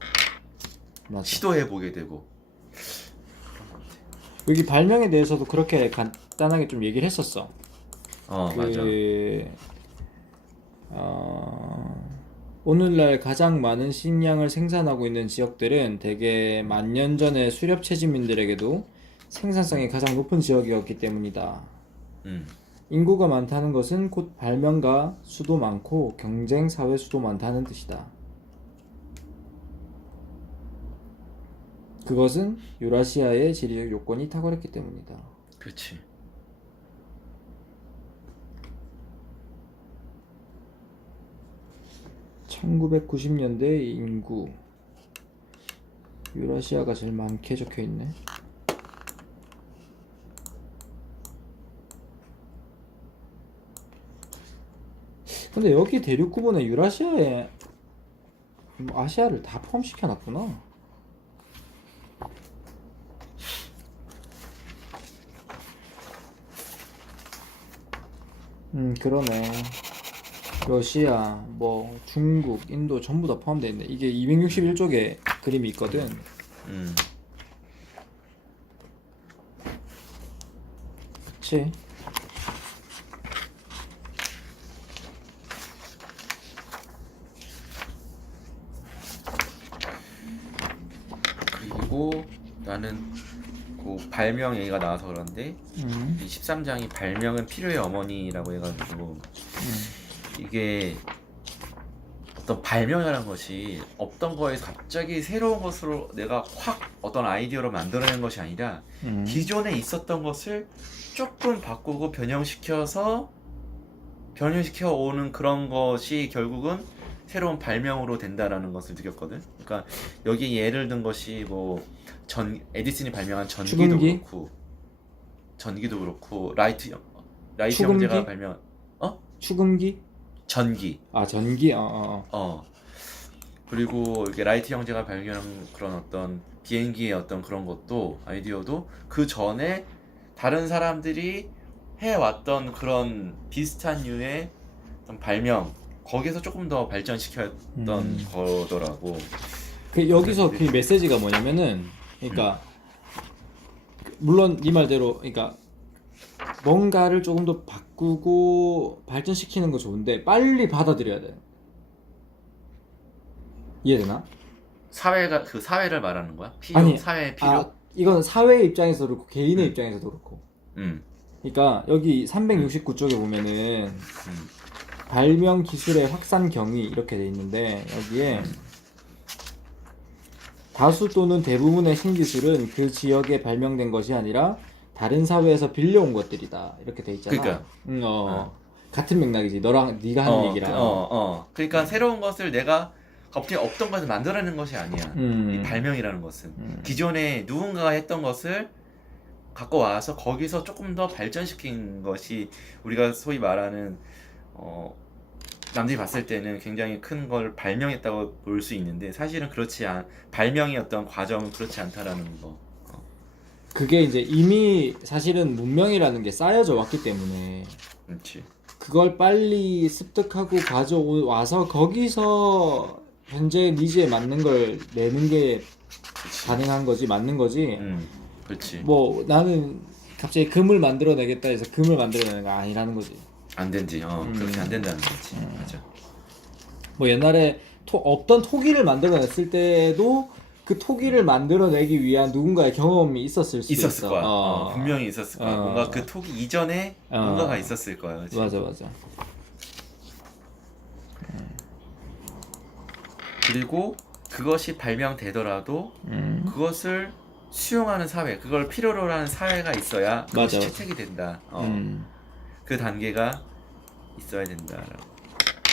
맞아. 시도해보게 되고. 여기 발명에 대해서도 그렇게 간단하게 좀 얘기를 했었어. 맞아. 오늘날 가장 많은 식량을 생산하고 있는 지역들은 대개 만년 전에 수렵 채집민들에게도 생산성이 가장 높은 지역이었기 때문이다. 인구가 많다는 것은 곧 발명가 수도 많고 경쟁 사회 수도 많다는 뜻이다. 그것은 유라시아의 지리적 요건이 탁월했기 때문이다. 그렇지. (1990년대) 인구 유라시아가 제일 많게 적혀있네. 근데 여기 대륙 구분에 유라시아에 아시아를 다 포함시켜놨구나. 그러네. 러시아, 뭐 중국, 인도 전부 다 포함되어 있네. 이게 261쪽에 그림이 있거든. 그치? 그리고 나는 그 발명 얘기가 나와서 그런데 이 13장이 발명은 필요의 어머니라고 해가지고 이게 어떤 발명이라는 것이 없던 거에서 갑자기 새로운 것으로 내가 확 어떤 아이디어로 만들어낸 것이 아니라 기존에 있었던 것을 조금 바꾸고 변형시켜 오는 그런 것이 결국은 새로운 발명으로 된다라는 것을 느꼈거든. 그러니까 여기 예를 든 것이 뭐 에디슨이 발명한 전기도 그렇고 라이트 형제가 발명 축음기? 전기. 전기. 그리고 이렇게 라이트 형제가 발견한 그런 어떤 비행기의 어떤 그런 것도 아이디어도 그 전에 다른 사람들이 해왔던 그런 비슷한 류의 어떤 발명 거기서 조금 더 발전시켰던 거더라고. 여기서 그 메시지가 뭐냐면은, 그러니까 물론 네 말대로, 그러니까 뭔가를 조금 더 바꾸고 발전시키는 거 좋은데 빨리 받아들여야 돼. 이해되나? 그 사회를 말하는 거야? 사회의 필요? 이건 사회 입장에서도 그렇고 개인의 입장에서도 그렇고. 그러니까 여기 369쪽에 보면은 발명 기술의 확산 경위 이렇게 돼 있는데 여기에 다수 또는 대부분의 신기술은 그 지역에 발명된 것이 아니라 다른 사회에서 빌려온 것들이다 이렇게 돼 있잖아. 그러니까 같은 맥락이지. 네가 하는 얘기랑. 그러니까 새로운 것을 내가 갑자기 없던 것을 만들어내는 것이 아니야. 이 발명이라는 것은 기존에 누군가가 했던 것을 갖고 와서 거기서 조금 더 발전시킨 것이 우리가 소위 말하는 남들이 봤을 때는 굉장히 큰 걸 발명했다고 볼 수 있는데 사실은 발명의 어떤 과정은 그렇지 않다라는 거. 그게 이제 이미 사실은 문명이라는 게 쌓여져 왔기 때문에 그렇지. 그걸 빨리 습득하고 가져와서 거기서 현재 니즈에 맞는 걸 내는 게 가능한 거지, 맞는 거지. 그렇지. 뭐 나는 갑자기 금을 만들어내겠다 해서 금을 만들어내는 거 아니라는 거지. 안 된지. 그렇게 안 된다는 거지. 맞아. 뭐 옛날에 없던 토기를 만들어냈을 때도 그 토기를 만들어내기 위한 누군가의 경험이 있었을 거야. 분명히 있었을 거야. 뭔가 그 토기 이전에 뭔가가 있었을 거야. 그치? 맞아. 그리고 그것이 발명되더라도 그것을 수용하는 사회, 그걸 필요로 하는 사회가 있어야 그것이 맞아. 채택이 된다. 그 단계가 있어야 된다라고.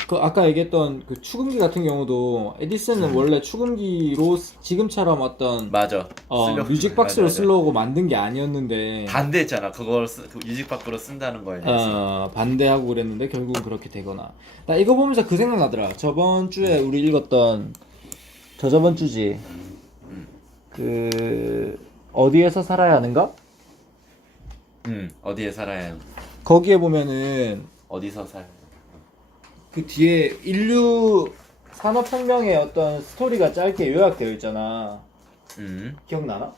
그 아까 얘기했던 그 축음기 같은 경우도 에디슨은 원래 축음기로 지금처럼 어떤 맞아. 뮤직박스를 맞아. 쓰려고 만든 게 아니었는데 반대했잖아. 그걸 그 뮤직박스로 쓴다는 거에 대해서. 반대하고 그랬는데 결국은 그렇게 되거나. 나 이거 보면서 그 생각 나더라. 저번 주에 우리 읽었던 저번 주지. 그 어디에서 살아야 하는가? 어디에 살아야 하는? 거기에 보면은 어디서 살? 그 뒤에 인류 산업혁명의 어떤 스토리가 짧게 요약되어 있잖아. 기억나나?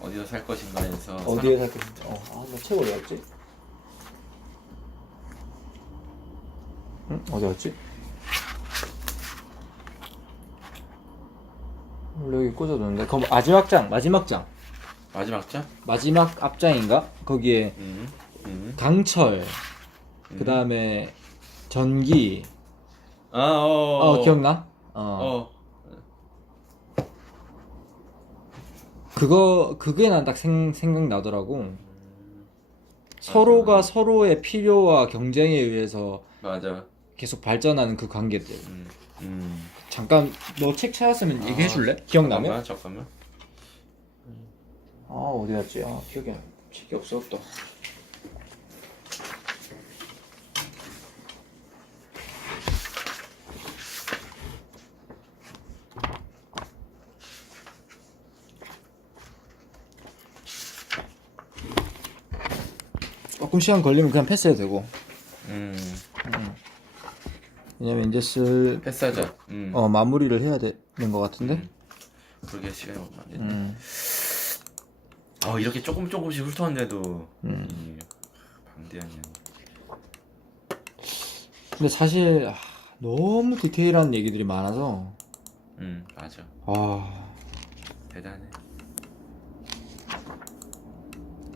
어디서 살 것인가에서 어디에 살 것인가? 나 책 어디 갔지? 응? 어디 갔지? 원래 여기 꽂아뒀는데. 그 마지막 장. 마지막 장? 마지막 앞장인가? 거기에 강철, 그 다음에 전기. 기억나? 그게 난 딱 생각나더라고. 서로가 서로의 필요와 경쟁에 의해서 맞아. 계속 발전하는 그 관계들. 잠깐 너 책 찾았으면 얘기해 줄래? 기억나면? 잠깐만. 어디 갔지? 기억이 안 나. 책이 없어 또. 조금 시간 걸리면 그냥 패스해도 되고. 왜냐면 이제 패스하자. 마무리를 해야 되는 것 같은데. 그러게 시간이 얼마 안 됐네. 이렇게 조금씩 훑었는데도 방대하냐. 근데 사실 너무 디테일한 얘기들이 많아서. 맞아. 대단해.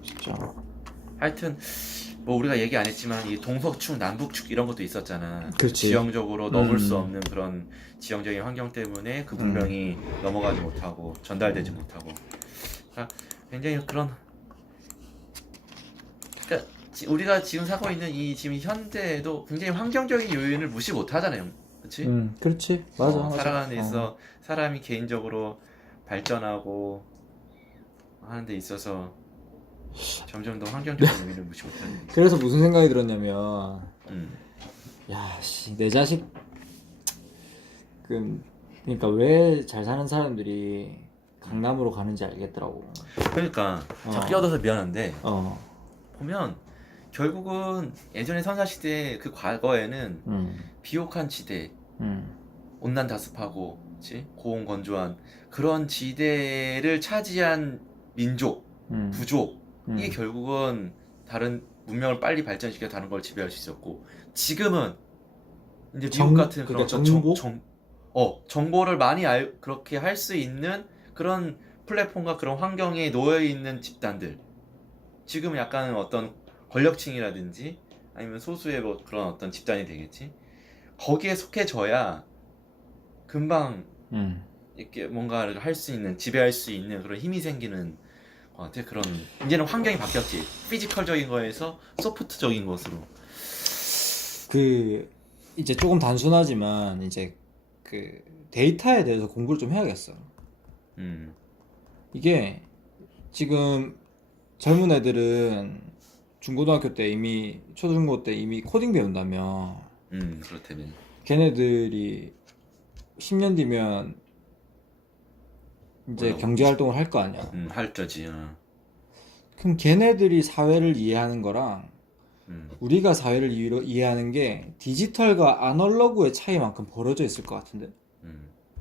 진짜. 하여튼 뭐 우리가 얘기 안 했지만 이 동서축, 남북축 이런 것도 있었잖아. 그렇지. 지형적으로 넘을 수 없는 그런 지형적인 환경 때문에 그 문명이 넘어가지 못하고 전달되지 못하고. 그러니까 굉장히 그런. 그러니까 우리가 지금 살고 있는 이 지금 현대에도 굉장히 환경적인 요인을 무시 못하잖아요. 그렇지? 그렇지. 맞아. 살아가는 데 있어 사람이 개인적으로 발전하고 하는 데 있어서 점점 더 환경적인 요인을 무시 못하는. 그래서 무슨 생각이 들었냐면, 야, 내 자식, 그러니까 왜 잘 사는 사람들이 강남으로 가는지 알겠더라고. 그러니까 자꾸 끼어들어서 미안한데 어. 보면 결국은 예전에 선사시대 그 과거에는 비옥한 지대, 온난 다습하고, 그치? 고온 건조한 그런 지대를 차지한 민족, 부족, 이게 결국은 다른 문명을 빨리 발전시켜 다른 걸 지배할 수 있었고, 지금은 이제 미국 같은 그런 어떤 정보를 많이 그렇게 할 수 있는 그런 플랫폼과 그런 환경에 놓여 있는 집단들, 지금 약간 어떤 권력층이라든지 아니면 소수의 뭐 그런 어떤 집단이 되겠지. 거기에 속해져야 금방 이렇게 뭔가를 할 수 있는, 지배할 수 있는 그런 힘이 생기는 것 같아. 그런 이제는 환경이 바뀌었지. 피지컬적인 거에서 소프트적인 것으로. 이제 조금 단순하지만 이제 그 데이터에 대해서 공부를 좀 해야겠어. 이게 지금 젊은 애들은 중고등학교 때 이미 초중고 때 이미 코딩 배운다며. 그렇다며. 걔네들이 10년 뒤면 이제 경제 활동을 할 거 아니야. 할 거지. 그럼 걔네들이 사회를 이해하는 거랑 우리가 사회를 이해하는 게 디지털과 아날로그의 차이만큼 벌어져 있을 것 같은데.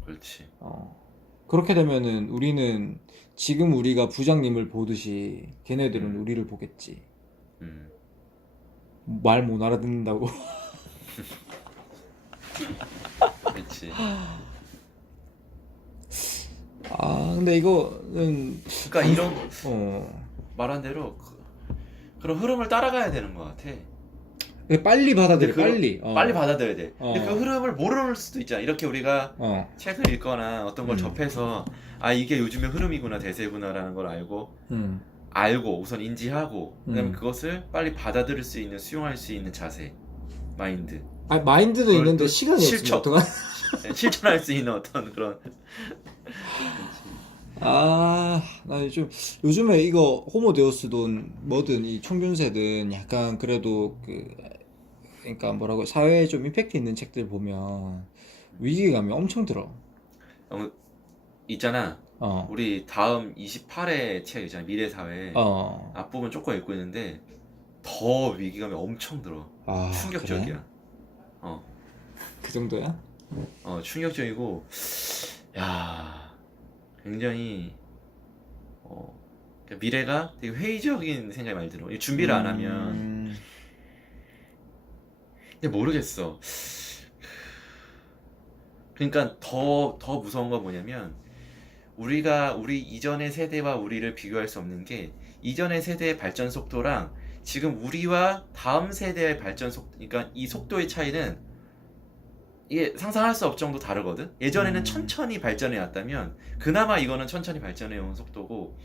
그렇지. 그렇게 되면은 우리는 지금 우리가 부장님을 보듯이 걔네들은 우리를 보겠지. 말 못 알아듣는다고. 그렇지. 근데 이거는 그러니까 이런 말한 대로 그런 흐름을 따라가야 되는 것 같아. 빨리 받아들여, 근데 빨리. 빨리 받아들여야 돼. 근데 어. 그 흐름을 모를 수도 있잖아. 이렇게 우리가 책을 읽거나 어떤 걸 접해서 아 이게 요즘의 흐름이구나 대세구나라는 걸 알고 우선 인지하고 그다음에 그것을 빨리 받아들일 수 있는 수용할 수 있는 자세, 마인드. 아, 마인드도 그걸 있는데 또 시간이 없으면 어떡하 실천할 수 있는 어떤 그런 아, 나 요즘에 이거 호모데우스든 뭐든 이 총균세든 약간 그래도 그러니까 뭐라고 사회에 좀 임팩트 있는 책들 보면 위기감이 엄청 들어. 있잖아. 어, 우리 다음 28회 책 있잖아. 미래사회. 어, 앞부분 조금 읽고 있는데 더 위기감이 엄청 들어. 아, 충격적이야. 그래? 어, 그 정도야? 충격적이고, 야, 굉장히 그러니까 미래가 되게 회의적인 생각이 많이 들어. 이 준비를 안 하면. 근데 모르겠어. 그러니까 더 무서운 건 뭐냐면 우리 이전의 세대와 우리를 비교할 수 없는 게 이전의 세대의 발전 속도랑 지금 우리와 다음 세대의 발전 속도, 그러니까 이 속도의 차이는 이게 상상할 수 없을 정도 다르거든. 예전에는 천천히 발전해 왔다면 그나마 이거는 천천히 발전해 온 속도고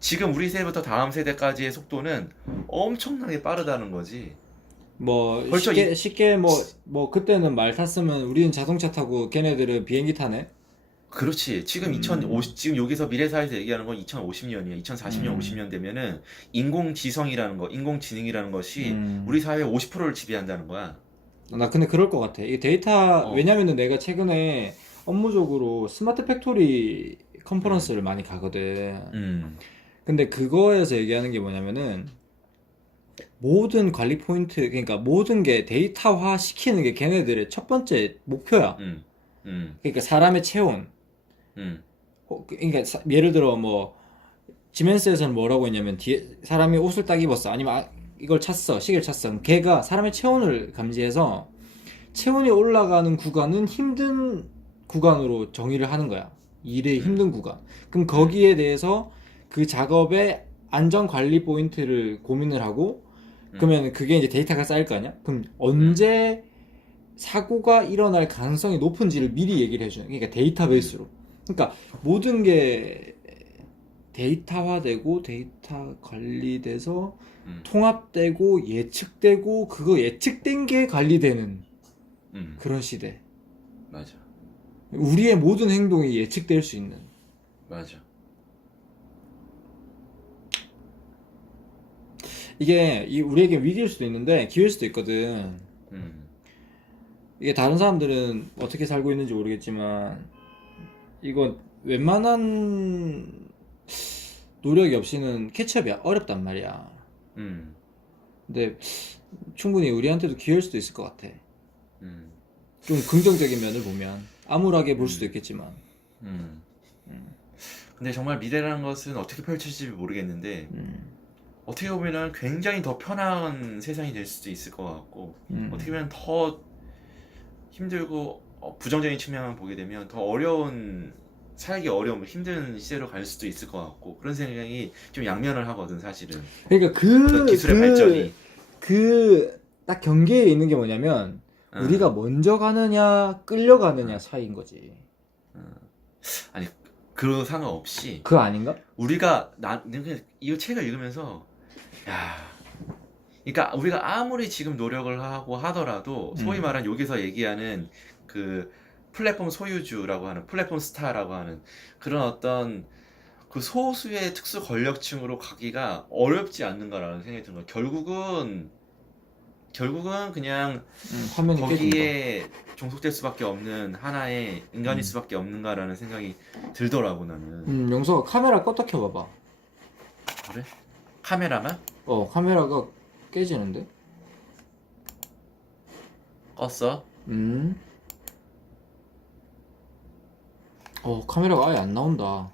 지금 우리 세대부터 다음 세대까지의 속도는 엄청나게 빠르다는 거지. 뭐 벌써 쉽게 뭐 그때는 말 탔으면 우리는 자동차 타고 걔네들은 비행기 타네. 그렇지. 지금 지금 여기서 미래사회에서 얘기하는 건 2050년이야. 2040년, 50년 되면은 인공지능이라는 것이 우리 사회의 50%를 지배한다는 거야. 나 근데 그럴 것 같아. 이 데이터, 어. 왜냐면은 내가 최근에 업무적으로 스마트 팩토리 컨퍼런스를 많이 가거든. 근데 그거에서 얘기하는 게 뭐냐면은 모든 관리 포인트, 그러니까 모든 게 데이터화 시키는 게 걔네들의 첫 번째 목표야. 그러니까 사람의 체온. 그러니까 예를 들어 뭐 지멘스에서는 뭐라고 했냐면 뒤에 사람이 옷을 딱 입었어. 아니면 이걸 찼어. 시계를 찼어. 그럼 걔가 사람의 체온을 감지해서 체온이 올라가는 구간은 힘든 구간으로 정의를 하는 거야. 일의 힘든 구간. 그럼 거기에 대해서 그 작업의 안전 관리 포인트를 고민을 하고 그러면 그게 이제 데이터가 쌓일 거 아니야? 그럼 언제 사고가 일어날 가능성이 높은지를 미리 얘기를 해주는. 그러니까 데이터베이스로. 그러니까 모든 게 데이터화되고 데이터 관리돼서 통합되고 예측되고 그거 예측된 게 관리되는 그런 시대. 맞아. 우리의 모든 행동이 예측될 수 있는. 맞아. 이게 우리에게 위기일 수도 있는데 기회일 수도 있거든. 이게 다른 사람들은 어떻게 살고 있는지 모르겠지만 이건 웬만한 노력이 없이는 캐치업이 어렵단 말이야. 근데 충분히 우리한테도 기회일 수도 있을 것 같아. 좀 긍정적인 면을 보면 암울하게 볼 수도 있겠지만. 근데 정말 미래라는 것은 어떻게 펼쳐질지 모르겠는데 어떻게 보면은 굉장히 더 편한 세상이 될 수도 있을 것 같고 어떻게 보면 더 힘들고 부정적인 측면만 보게 되면 더 살기 어려운 힘든 시대로 갈 수도 있을 것 같고 그런 생각이 좀 양면을 하거든 사실은. 그러니까 어떤 기술의 발전이 딱 경계에 있는 게 뭐냐면 우리가 먼저 가느냐 끌려가느냐 차이인 거지. 아니 그 상관없이 그거 아닌가? 우리가 이 책을 읽으면서 야 그러니까 우리가 아무리 지금 노력을 하고 하더라도 소위 말하는 여기서 얘기하는 그 플랫폼 소유주라고 하는 플랫폼 스타라고 하는 그런 어떤 그 소수의 특수 권력층으로 가기가 어렵지 않는가라는 생각이 드는 거야. 결국은 그냥 화면이 거기에 종속될 수밖에 없는 하나의 인간일 수밖에 없는가라는 생각이 들더라고 나는. 영서가 카메라 껐다 켜봐봐. 그래? 카메라만? 카메라가 깨지는데? 껐어? 카메라가 아예 안 나온다.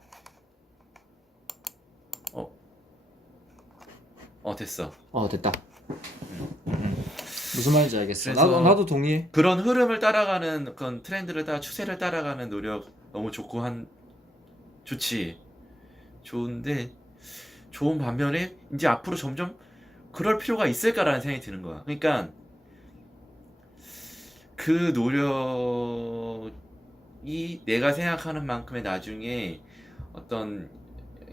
됐어. 됐다. 무슨 말인지 알겠어. 그래서 나도 동의해. 그런 흐름을 따라가는 그런 추세를 따라가는 노력 너무 좋고 좋지. 좋은데 좋은 반면에 이제 앞으로 점점 그럴 필요가 있을까라는 생각이 드는 거야. 그러니까 그 노력이 내가 생각하는 만큼의 나중에 어떤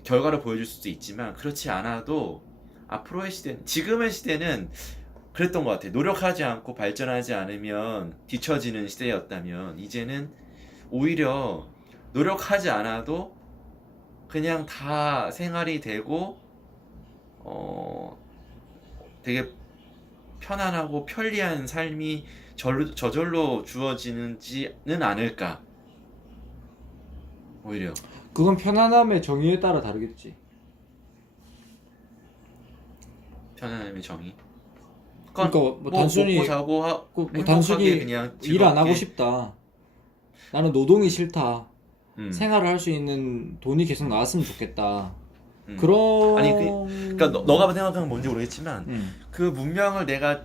결과를 보여줄 수도 있지만 그렇지 않아도 앞으로의 시대는, 지금의 시대는 그랬던 것 같아. 노력하지 않고 발전하지 않으면 뒤처지는 시대였다면 이제는 오히려 노력하지 않아도 그냥 다 생활이 되고 되게 편안하고 편리한 삶이 저절로 주어지지는 않을까. 오히려 그건 편안함의 정의에 따라 다르겠지. 편안함의 정의. 그러니까 뭐 단순히 먹고 자고 뭐 행복하게 단순히 그냥 일 안 하고 즐겁게. 싶다. 나는 노동이 싫다. 음. 생활을 할 수 있는 돈이 계속 나왔으면 좋겠다. 그런 아니 그런 그러니까 너가 생각하는 건 뭔지 모르겠지만 음. 그 문명을 내가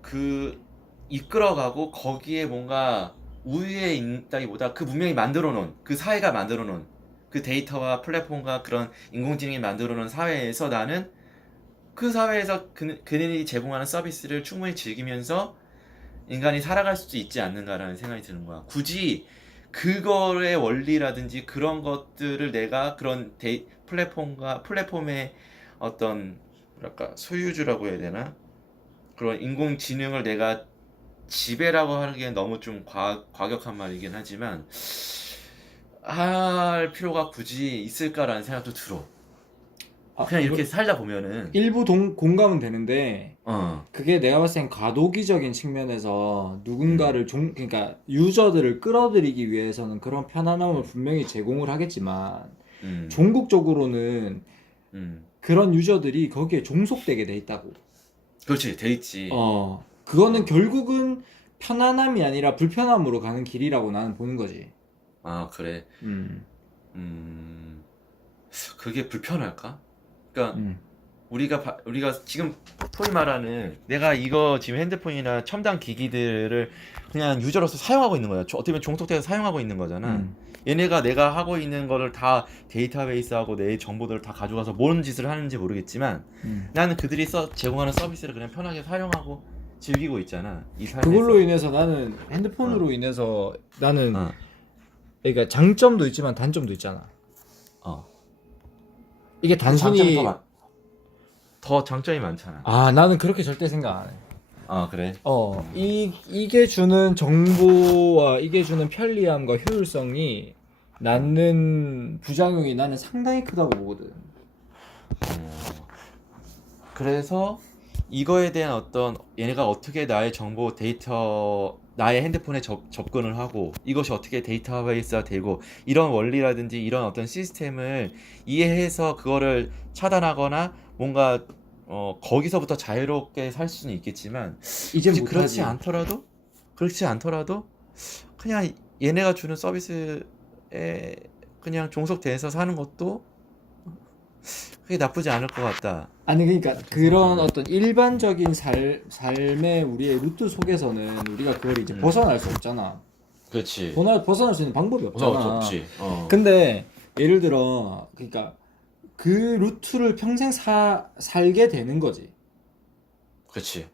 그 이끌어가고 거기에 뭔가 우위에 있다기보다 그 문명이 만들어 놓은, 그 사회가 만들어 놓은 그 데이터와 플랫폼과 그런 인공지능이 만들어 놓은 사회에서 나는 그 사회에서 그들이 제공하는 서비스를 충분히 즐기면서 인간이 살아갈 수도 있지 않는가라는 생각이 드는 거야. 굳이 그거의 원리라든지 그런 것들을 내가 그런 플랫폼의 어떤 뭐랄까 소유주라고 해야 되나? 그런 인공지능을 내가 지배라고 하기엔 너무 좀 과격한 말이긴 하지만 할 필요가 굳이 있을까라는 생각도 들어. 그냥 이렇게 살다 보면은 일부 공감은 되는데 어 그게 내가 봤을 땐 과도기적인 측면에서 누군가를 그러니까 유저들을 끌어들이기 위해서는 그런 편안함을 분명히 제공을 하겠지만 종국적으로는 그런 유저들이 거기에 종속되게 돼 있다고. 그렇지, 돼 있지. 그거는 결국은 편안함이 아니라 불편함으로 가는 길이라고 나는 보는 거지. 아, 그래. 그게 불편할까? 그러니까 우리가 지금 소위 말하는, 내가 이거 지금 핸드폰이나 첨단 기기들을 그냥 유저로서 사용하고 있는 거야. 어떻게 보면 종속돼서 사용하고 있는 거잖아. 얘네가 내가 하고 있는 거를 다 데이터베이스하고 내 정보들을 다 가져가서 뭔 짓을 하는지 모르겠지만 나는 그들이 제공하는 서비스를 그냥 편하게 사용하고 즐기고 있잖아, 이 삶에서. 그걸로 인해서 나는 핸드폰으로 인해서 나는 그러니까 장점도 있지만 단점도 있잖아. 이게 단순히 더 장점이 많잖아. 나는 그렇게 절대 생각 안 해. 그래. 이게 주는 정보와 이게 주는 편리함과 효율성이 낳는 부작용이 나는 상당히 크다고 보거든. 그래서 이거에 대한 어떤, 얘네가 어떻게 나의 정보 데이터, 나의 핸드폰에 접근을 하고 이것이 어떻게 데이터베이스가 되고 이런 원리라든지 이런 어떤 시스템을 이해해서 그거를 차단하거나 뭔가 거기서부터 자유롭게 살 수는 있겠지만 이제 굳이 못하지. 그렇지 않더라도 그냥 얘네가 주는 서비스에 그냥 종속돼서 사는 것도 그게 나쁘지 않을 것 같다. 아니 그러니까 그런 어떤 일반적인 삶의 우리의 루트 속에서는 우리가 그걸 이제 벗어날 수 없잖아. 그렇지. 벗어날 수 있는 방법이 없잖아. 없지. 근데 예를 들어 그러니까 그 루트를 평생 살게 되는 거지. 그렇지.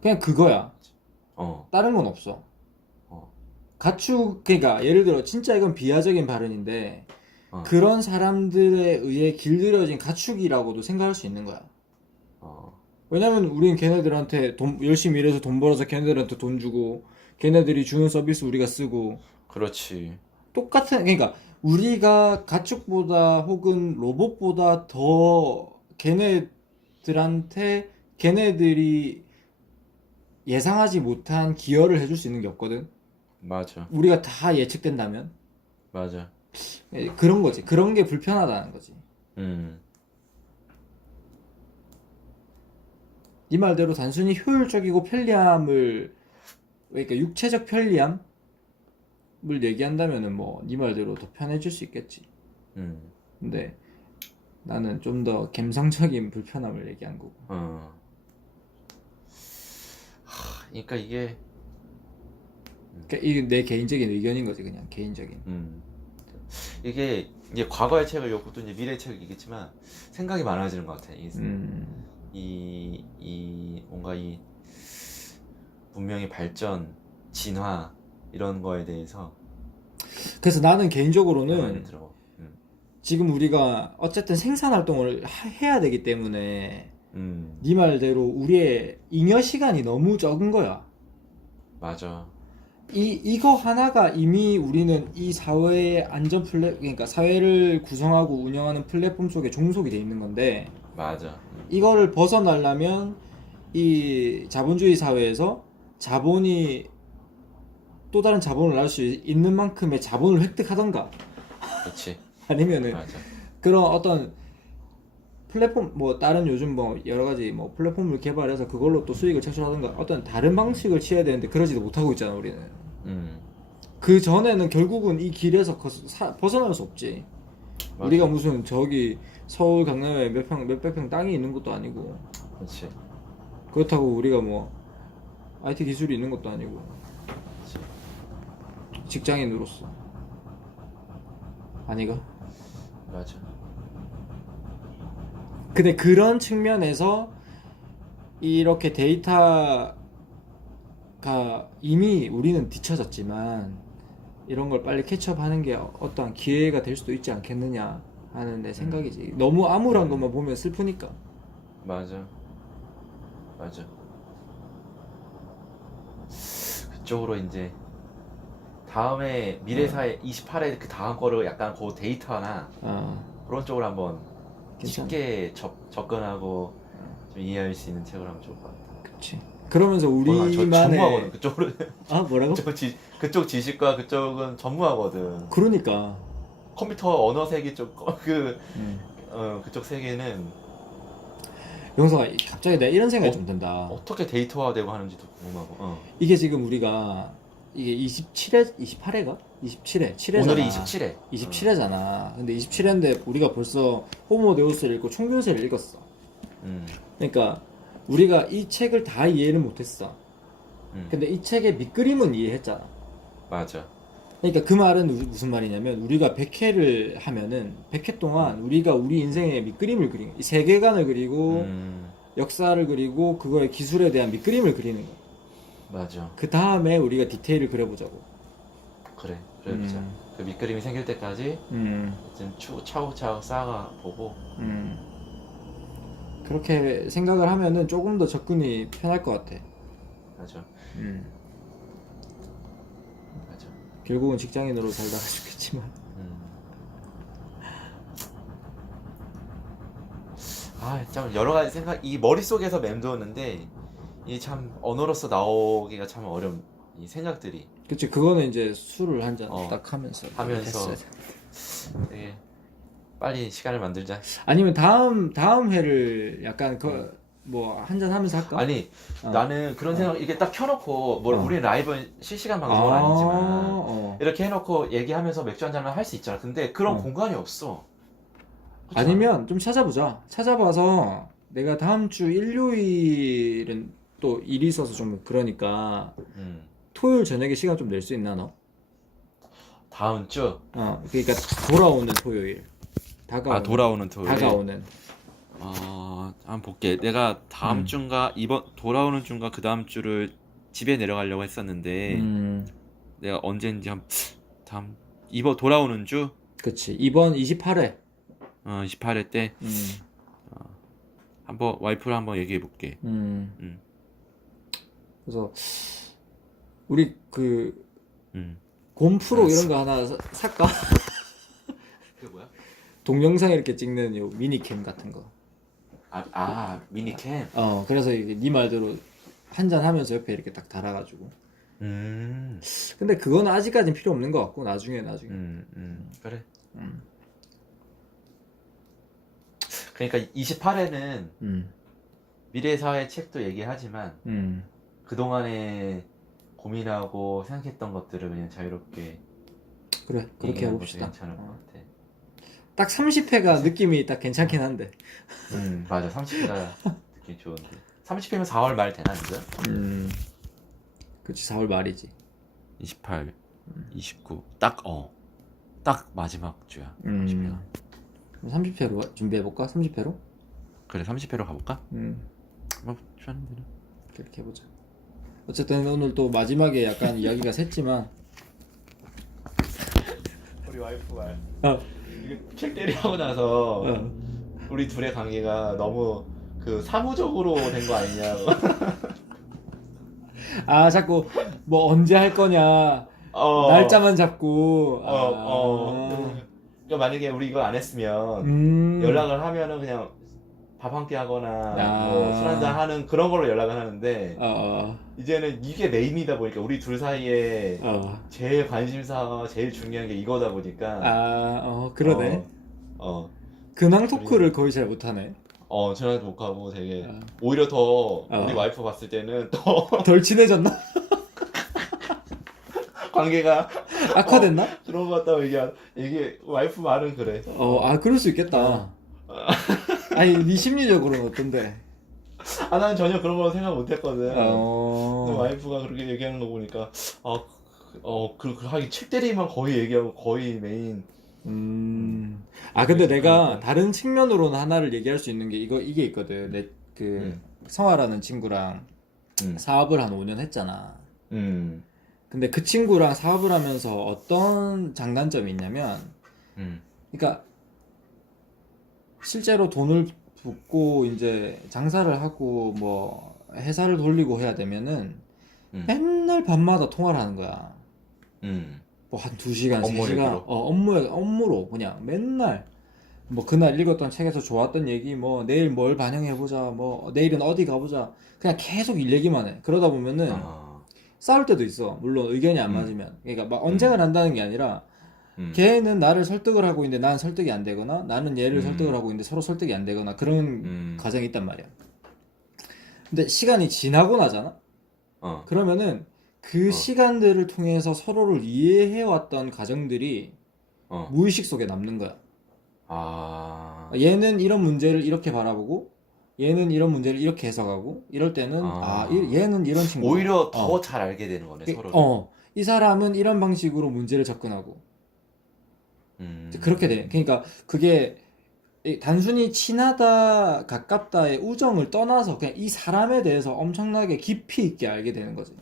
그냥 그거야. 다른 건 없어. 그러니까 예를 들어 진짜 이건 비하적인 발언인데 그런 사람들에 의해 길들여진 가축이라고도 생각할 수 있는 거야. 왜냐면 우린 걔네들한테 열심히 일해서 돈 벌어서 걔네들한테 돈 주고 걔네들이 주는 서비스 우리가 쓰고. 그렇지. 그러니까 우리가 가축보다 혹은 로봇보다 더 걔네들한테 걔네들이 예상하지 못한 기여를 해줄 수 있는 게 없거든. 맞아. 우리가 다 예측된다면. 맞아. 그런 거지. 그런 게 불편하다는 거지. 네 말대로 단순히 효율적이고 편리함을, 그러니까 육체적 편리함을 얘기한다면은 뭐 네 말대로 더 편해질 수 있겠지. 근데 나는 좀 더 감성적인 불편함을 얘기한 거고. 그러니까 이게 내 개인적인 의견인 거지, 그냥 개인적인. 이게 이제 과거의 책을 읽고 또 이제 미래의 책을 읽겠지만 생각이 많아지는 것 같아. 뭔가 이 문명의 발전, 진화 이런 거에 대해서 그래서 나는 많이 개인적으로는 들어. 지금 우리가 어쨌든 생산 활동을 해야 되기 때문에 음, 네 말대로 우리의 잉여 시간이 너무 적은 거야. 맞아. 이거 하나가 이미 우리는 이 사회의 그러니까 사회를 구성하고 운영하는 플랫폼 속에 종속이 돼 있는 건데, 맞아. 이거를 벗어나려면 이 자본주의 사회에서 자본이 또 다른 자본을 낳을 수 있는 만큼의 자본을 획득하던가, 그렇지. 아니면은 맞아. 그런 어떤 플랫폼, 뭐 다른 요즘 뭐 여러 가지 뭐 플랫폼을 개발해서 그걸로 또 수익을 창출하던가 어떤 다른 방식을 취해야 되는데 그러지도 못하고 있잖아 우리는. 음, 그 전에는 결국은 이 길에서 벗어날 수 없지. 맞아. 우리가 무슨 저기 서울 강남에 몇백 평 땅이 있는 것도 아니고, 그렇지. 그렇다고 우리가 뭐 IT 기술이 있는 것도 아니고, 그렇지. 직장인으로서 아니가? 맞아. 근데 그런 측면에서 이렇게 데이터가 이미 우리는 뒤처졌지만 이런 걸 빨리 캐치업하는 게 어떠한 기회가 될 수도 있지 않겠느냐 하는 내 생각이지. 너무 암울한 것만 보면 슬프니까. 맞아. 맞아. 그쪽으로 이제 다음에 미래사회 28회 그 다음 거를 약간 그 데이터나 그런 쪽으로 한번 괜찮아. 쉽게 접근하고 좀 이해할 수 있는 책을 하면 좋을 것 같아. 그치. 그러면서 저 전무하거든 우리만의 그쪽으로. 뭐라고? 그쪽 지식과 그쪽은 전무하거든. 그러니까. 컴퓨터 언어 세계 쪽그 음. 그쪽 세계는 영서가 갑자기 내가 이런 생각이 좀 든다. 어떻게 데이터화되고 하는지도 궁금하고. 이게 지금 우리가 이게 27회, 28회가? 27회, 7회잖아. 오늘이 27회. 27회잖아. 근데 27회인데 우리가 벌써 호모데우스를 읽고 총균세를 읽었어. 그러니까 우리가 이 책을 다 이해를 못했어. 근데 이 책의 밑그림은 이해했잖아. 맞아. 그러니까 그 말은 무슨 말이냐면 우리가 100회를 하면은 100회 동안 우리가 우리 인생의 밑그림을 그리는 거야. 이 세계관을 그리고 역사를 그리고 그거의 기술에 대한 밑그림을 그리는 거야. 맞아. 그 다음에 우리가 디테일을 그려보자고. 그래 보자. 그 밑그림이 생길 때까지 좀 차곡차곡 쌓아 보고. 그렇게 생각을 하면은 조금 더 접근이 편할 것 같아. 맞아. 맞아. 결국은 직장인으로 살다가 죽겠지만. 참 여러 가지 생각 이 머릿속에서 맴도는데 이 참 언어로서 나오기가 참 어려운 이 생각들이. 그치, 그거는 이제 술을 한 잔 딱 하면서 되게 빨리 시간을 만들자. 아니면 다음 회를 약간 뭐 한 잔 하면서 할까? 아니 나는 그런 생각 이게 딱 켜놓고 우리 라이브 실시간 방송은 아니지만 이렇게 해놓고 얘기하면서 맥주 한 잔을 할 수 있잖아. 근데 그런 공간이 없어. 그렇지 아니면 좀 찾아봐서 내가 다음 주 일요일은 또 일이 있어서 좀 그러니까 토요일 저녁에 시간 좀 낼 수 있나 너? 다음 주? 그러니까 돌아오는 토요일. 돌아오는 토요일. 다가오는. 한번 볼게. 내가 다음 주인가 이번 돌아오는 주인가 그 다음 주를 집에 내려가려고 했었는데 내가 언제인지 이번 돌아오는 주? 그치. 이번 28회. 28회 때 한번 와이프랑 한번 얘기해 볼게. 그래서 우리 곰프로 알았어. 이런 거 하나 살까? 그게 뭐야? 동영상 이렇게 찍는 요 미니캠 같은 거. 미니캠. 그래서 이게 네 말대로 한 잔 하면서 옆에 이렇게 딱 달아가지고. 근데 그건 아직까진 필요 없는 것 같고 나중에. 그래. 그러니까 28회는 미래사회 책도 얘기하지만 그동안에 고민하고 생각했던 것들을 그냥 자유롭게 그래, 그렇게 해봅시다. 괜찮을 것 같아. 딱 30회가 느낌이 딱 괜찮긴 한데. 맞아. 30회가 느낌이 좋은데 30회면 4월 말 되나 이제? 그치, 4월 말이지. 28, 29 딱 마지막 주야. 30회가. 그럼 30회로 준비해볼까? 30회로? 그래 30회로 가볼까? 뭐 좋아하는 대로. 그렇게 해보자. 어쨌든 오늘 또 마지막에 약간 이야기가 샜지만 우리 와이프가 어. 이거 책대리 하고 나서 어. 우리 둘의 관계가 너무 그 사무적으로 된 거 아니냐고. 아 자꾸 뭐 언제 할 거냐 날짜만 잡고 그러니까 만약에 우리 이거 안 했으면 연락을 하면은 그냥 밥 한 끼 하거나 뭐 술 한잔 하는 그런 걸로 연락을 하는데 이제는 이게 메인이다 보니까 우리 둘 사이에 제일 관심사 제일 중요한 게 이거다 보니까 그러네. 근황 토크를 거의 잘 못하네. 전화도 못 하고 되게 오히려 더 우리 와이프 봤을 때는 더 덜 친해졌나? 관계가 악화됐나? 그런 것 같다고 이게 와이프 말은 그래. 그럴 수 있겠다. 아니 네 심리적으로는 어떤데? 나는 전혀 그런 거 생각 못 했거든. 근데 어. 와이프가 그렇게 얘기하는 거 보니까 그 하긴 책 대리만 거의 얘기하고 거의 메인. 근데 내가 다른 측면으로는 하나를 얘기할 수 있는 게 이게 있거든. 내 성화라는 친구랑 사업을 한 5년 했잖아. 근데 그 친구랑 사업을 하면서 어떤 장단점이 있냐면, 그러니까 실제로 돈을 붓고 이제 장사를 하고 뭐 회사를 돌리고 해야 되면은 맨날 밤마다 통화를 하는 거야. 뭐 한 2시간, 업무 3시간 얘기로? 업무로 그냥 맨날 뭐 그날 읽었던 책에서 좋았던 얘기, 뭐 내일 뭘 반영해보자, 뭐 내일은 어디 가보자, 그냥 계속 일 얘기만 해. 그러다 보면은 싸울 때도 있어. 물론 의견이 안 맞으면. 그러니까 막 언쟁을 한다는 게 아니라 걔는 나를 설득을 하고 있는데 나는 설득이 안 되거나, 나는 얘를 설득을 하고 있는데 서로 설득이 안 되거나 그런 과정이 있단 말이야. 근데 시간이 지나고 나잖아? 그러면은 그 시간들을 통해서 서로를 이해해왔던 과정들이 무의식 속에 남는 거야. 얘는 이런 문제를 이렇게 바라보고 얘는 이런 문제를 이렇게 해석하고, 이럴 때는 얘는 이런 친구, 오히려 더 잘 알게 되는 거네 서로. 이 사람은 이런 방식으로 문제를 접근하고 그렇게 돼. 그러니까 그게 단순히 친하다 가깝다의 우정을 떠나서 그냥 이 사람에 대해서 엄청나게 깊이 있게 알게 되는 거지.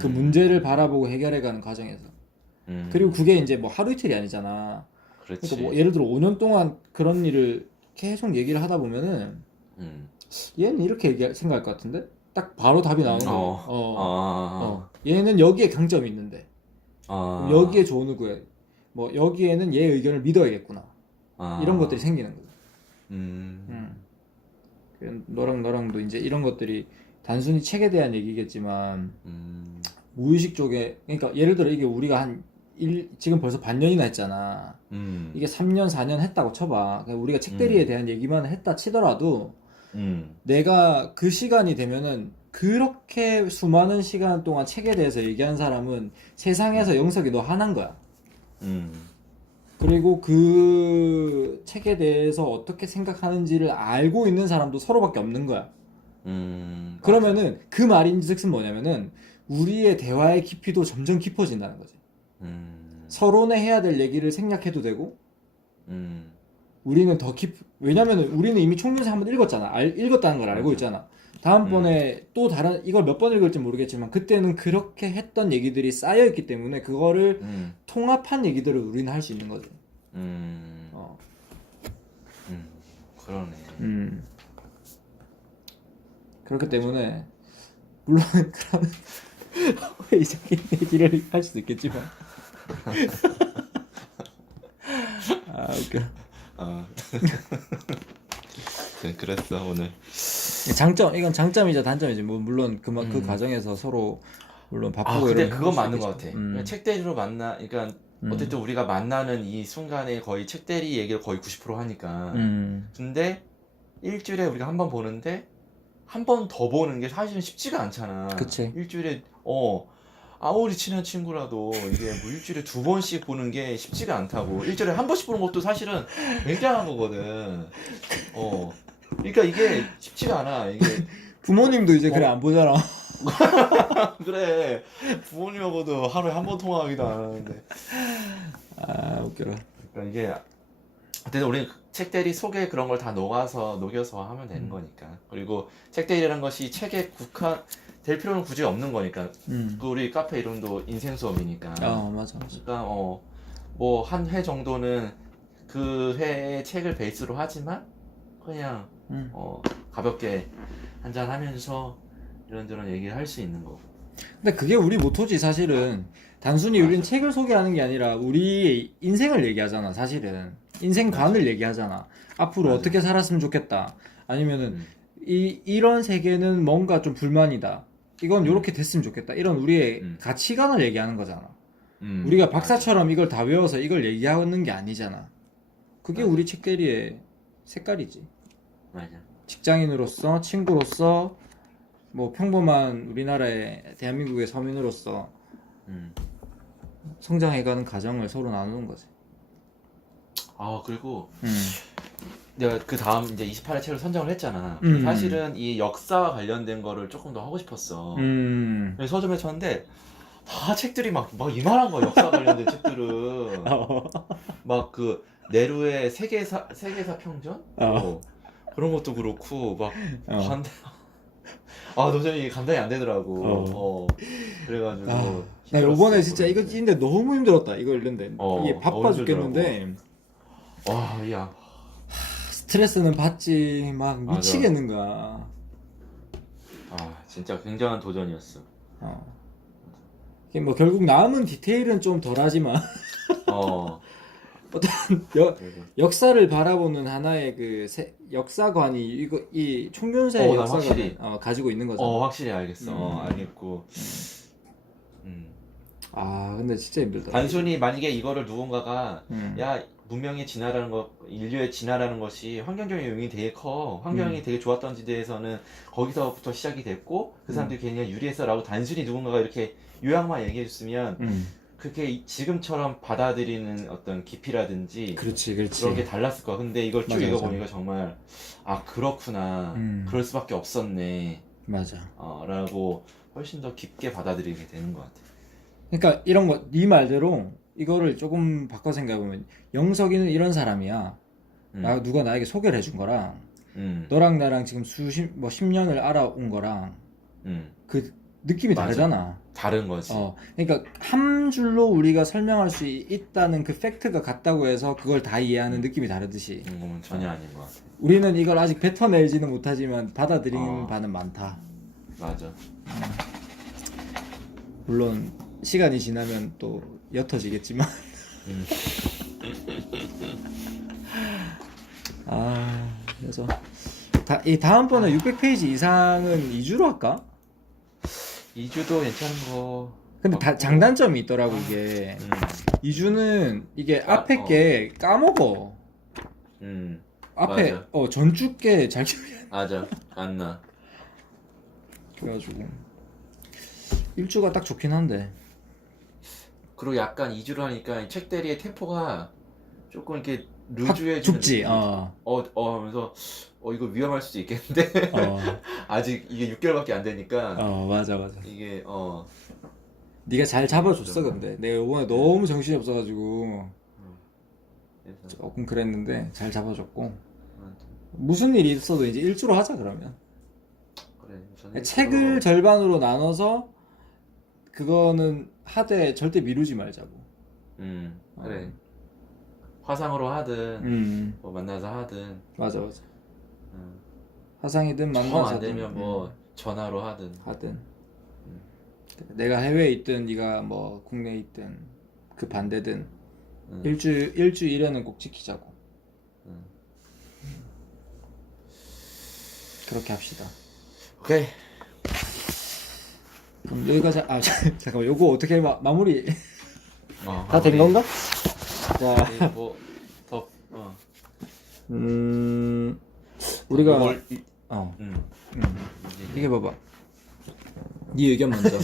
그 문제를 바라보고 해결해가는 과정에서. 그리고 그게 이제 뭐 하루 이틀이 아니잖아. 그렇지. 그러니까 뭐 예를 들어 5년 동안 그런 일을 계속 얘기를 하다 보면은 얘는 이렇게 생각할 것 같은데 딱 바로 답이 나오는 거야. 얘는 여기에 강점이 있는데 여기에 좋은 누구야, 뭐 여기에는 얘 의견을 믿어야겠구나, 이런 것들이 생기는 거야. 너랑 너랑도 이제 이런 것들이 단순히 책에 대한 얘기겠지만 무의식 쪽에, 그러니까 예를 들어 이게 우리가 지금 벌써 반년이나 했잖아. 이게 3년 4년 했다고 쳐봐. 그러니까 우리가 책대리에 대한 얘기만 했다 치더라도 내가 그 시간이 되면은 그렇게 수많은 시간 동안 책에 대해서 얘기한 사람은 세상에서 영석이 너 하나인 거야. 그리고 그 책에 대해서 어떻게 생각하는지를 알고 있는 사람도 서로밖에 없는 거야. 그러면은 그 말인즉슨 뭐냐면은 우리의 대화의 깊이도 점점 깊어진다는 거지. 서론에 해야 될 얘기를 생략해도 되고, 우리는 더 왜냐면은 우리는 이미 총론서 한번 읽었잖아. 읽었다는 걸 알고 있잖아. 다음번에 또 다른, 이걸 몇 번 읽을지 모르겠지만 그때는 그렇게 했던 얘기들이 쌓여있기 때문에 그거를 통합한 얘기들을 우리는 할 수 있는 거지. 그러네. 그렇기 때문에 물론 그런 회의적인 얘기를 할 수도 있겠지만 웃겨. 그랬어 오늘. 이건 장점이자 단점이지. 뭐 물론 그 과정에서 서로 물론 바쁘고 근데 이런 그건 수 맞는 것 있겠지만. 같아. 그러니까 책대리로 그러니까 어쨌든 우리가 만나는 이 순간에 거의 책대리 얘기를 거의 90% 하니까. 근데 일주일에 우리가 한 번 보는데 한 번 더 보는 게 사실은 쉽지가 않잖아. 그치. 일주일에 아무리 친한 친구라도 이게 뭐 일주일에 2번씩 보는 게 쉽지가 않다고. 일주일에 한 번씩 보는 것도 사실은 굉장한 거거든. 그러니까 이게 쉽지가 않아. 이게 부모님도 이제 그래 안 보잖아. 그래. 부모님하고도 하루에 한 번 통화하기도 안 하는데. 웃겨라. 그러니까 이게 어쨌든 우리는 책대리 속에 그런 걸 다 녹여서 하면 되는 거니까. 그리고 책대리라는 것이 책에 국한될 필요는 굳이 없는 거니까. 그 우리 카페 이름도 인생 수업이니까. 맞아. 그러니까 뭐 한 회 정도는 그 회의 책을 베이스로 하지만 그냥 가볍게 한잔 하면서 이런저런 얘기를 할 수 있는 거고. 근데 그게 우리 모토지 사실은. 단순히 우린 책을 소개하는 게 아니라 우리의 인생을 얘기하잖아 사실은. 인생관을 얘기하잖아. 앞으로 맞아. 어떻게 살았으면 좋겠다. 아니면은 이런 세계는 뭔가 좀 불만이다. 이건 요렇게 됐으면 좋겠다. 이런 우리의 가치관을 얘기하는 거잖아. 우리가 박사처럼 이걸 다 외워서 이걸 얘기하는 게 아니잖아. 그게 맞아. 우리 책대리의 색깔이지. 맞아. 직장인으로서, 친구로서, 뭐 평범한 우리나라의 대한민국의 서민으로서 성장해가는 과정을 서로 나누는 거지. 그리고 내가 그 다음 이제 28회 책을 선정을 했잖아. 음. 사실은 이 역사와 관련된 거를 조금 더 하고 싶었어. 그래서 서점에 쳤는데 다 책들이 막 이만한 거야. 역사 관련된 책들은. 막 그 네루의 세계사 평전? 그런 것도 그렇고 막 도저히 감당이 안 되더라고. 그래가지고 나 요번에 힘들었어, 진짜 이거 그런데. 찌는데 너무 힘들었다. 이거 읽는데 이게 바빠 너무 죽겠는데 야. 스트레스는 받지 막 맞아. 미치겠는가. 진짜 굉장한 도전이었어. 이게 뭐 결국 남은 디테일은 좀 덜하지만 어떤 역사를 바라보는 하나의 그 역사관이 이 총균세의 난 역사관을 확실히. 가지고 있는 거잖아. 확실히 알겠어. 알겠고. 근데 진짜 힘들다. 단순히 만약에 이거를 누군가가 음. 문명의 진화라는 인류의 진화라는 것이 환경적인 요인이 되게 커. 환경이 되게 좋았던 지대에서는 거기서부터 시작이 됐고 그 사람들이 걔네가 유리했어라고 단순히 누군가가 이렇게 요약만 얘기해줬으면 그게 지금처럼 받아들이는 어떤 깊이라든지 그렇지. 그런 게 달랐을 거야. 근데 이걸 쭉 맞아, 읽어보니까 정말 그렇구나. 그럴 수밖에 없었네. 맞아. 라고 훨씬 더 깊게 받아들이게 되는 것 같아. 그러니까 이런 거 네 말대로 이거를 조금 바꿔 생각해보면 영석이는 이런 사람이야. 누가 나에게 소개를 해준 거랑 너랑 나랑 지금 10년을 알아온 거랑 그 느낌이 맞아. 다르잖아. 다른 거지. 그러니까 한 줄로 우리가 설명할 수 있다는 그 팩트가 같다고 해서 그걸 다 이해하는 느낌이 다르듯이 이건 전혀 아닌 것 같아. 우리는 이걸 아직 뱉어내지는 못하지만 받아들이는 바는 많다. 맞아. 물론 시간이 지나면 또 옅어지겠지만 그래서 이 다음번에 600페이지 이상은 2주로 할까? 2주도 괜찮은 거. 근데 같고. 장단점이 있더라고 이게 2주는 이게 앞에 게 까먹어. 앞에 맞아. 전주 게 잘 기억이 맞아. 안 나. 그래가지고 1주가 딱 좋긴 한데 그리고 약간 2주로 하니까 책 대리의 템포가 조금 이렇게 루즈해지는 죽지. 느낌이 하면서 이거 위험할 수도 있겠는데 아직 이게 6개월밖에 안 되니까 맞아 이게 네가 잘 잡아줬어. 근데 내가 이번에 너무 정신이 없어가지고 그래서 조금 그랬는데 잘 잡아줬고 무슨 일이 있어도 이제 1주로 하자 그러면. 그래. 저는 책을 절반으로 나눠서 그거는 하되 절대 미루지 말자고. 그래. 화상으로 하든 뭐 만나서 하든 맞아 화상이든 정 만나서 안 되면 뭐 전화로 하든 내가 해외에 있든 네가 뭐 국내에 있든 그 반대든 일주일에는 꼭 지키자고. 그렇게 합시다. 오케이. 그럼 여기까지 잠깐만 요거 어떻게 마무리 다 마무리. 된 건가? 자 뭐더 우리가 뭘 이게 봐봐. 네 의견 먼저.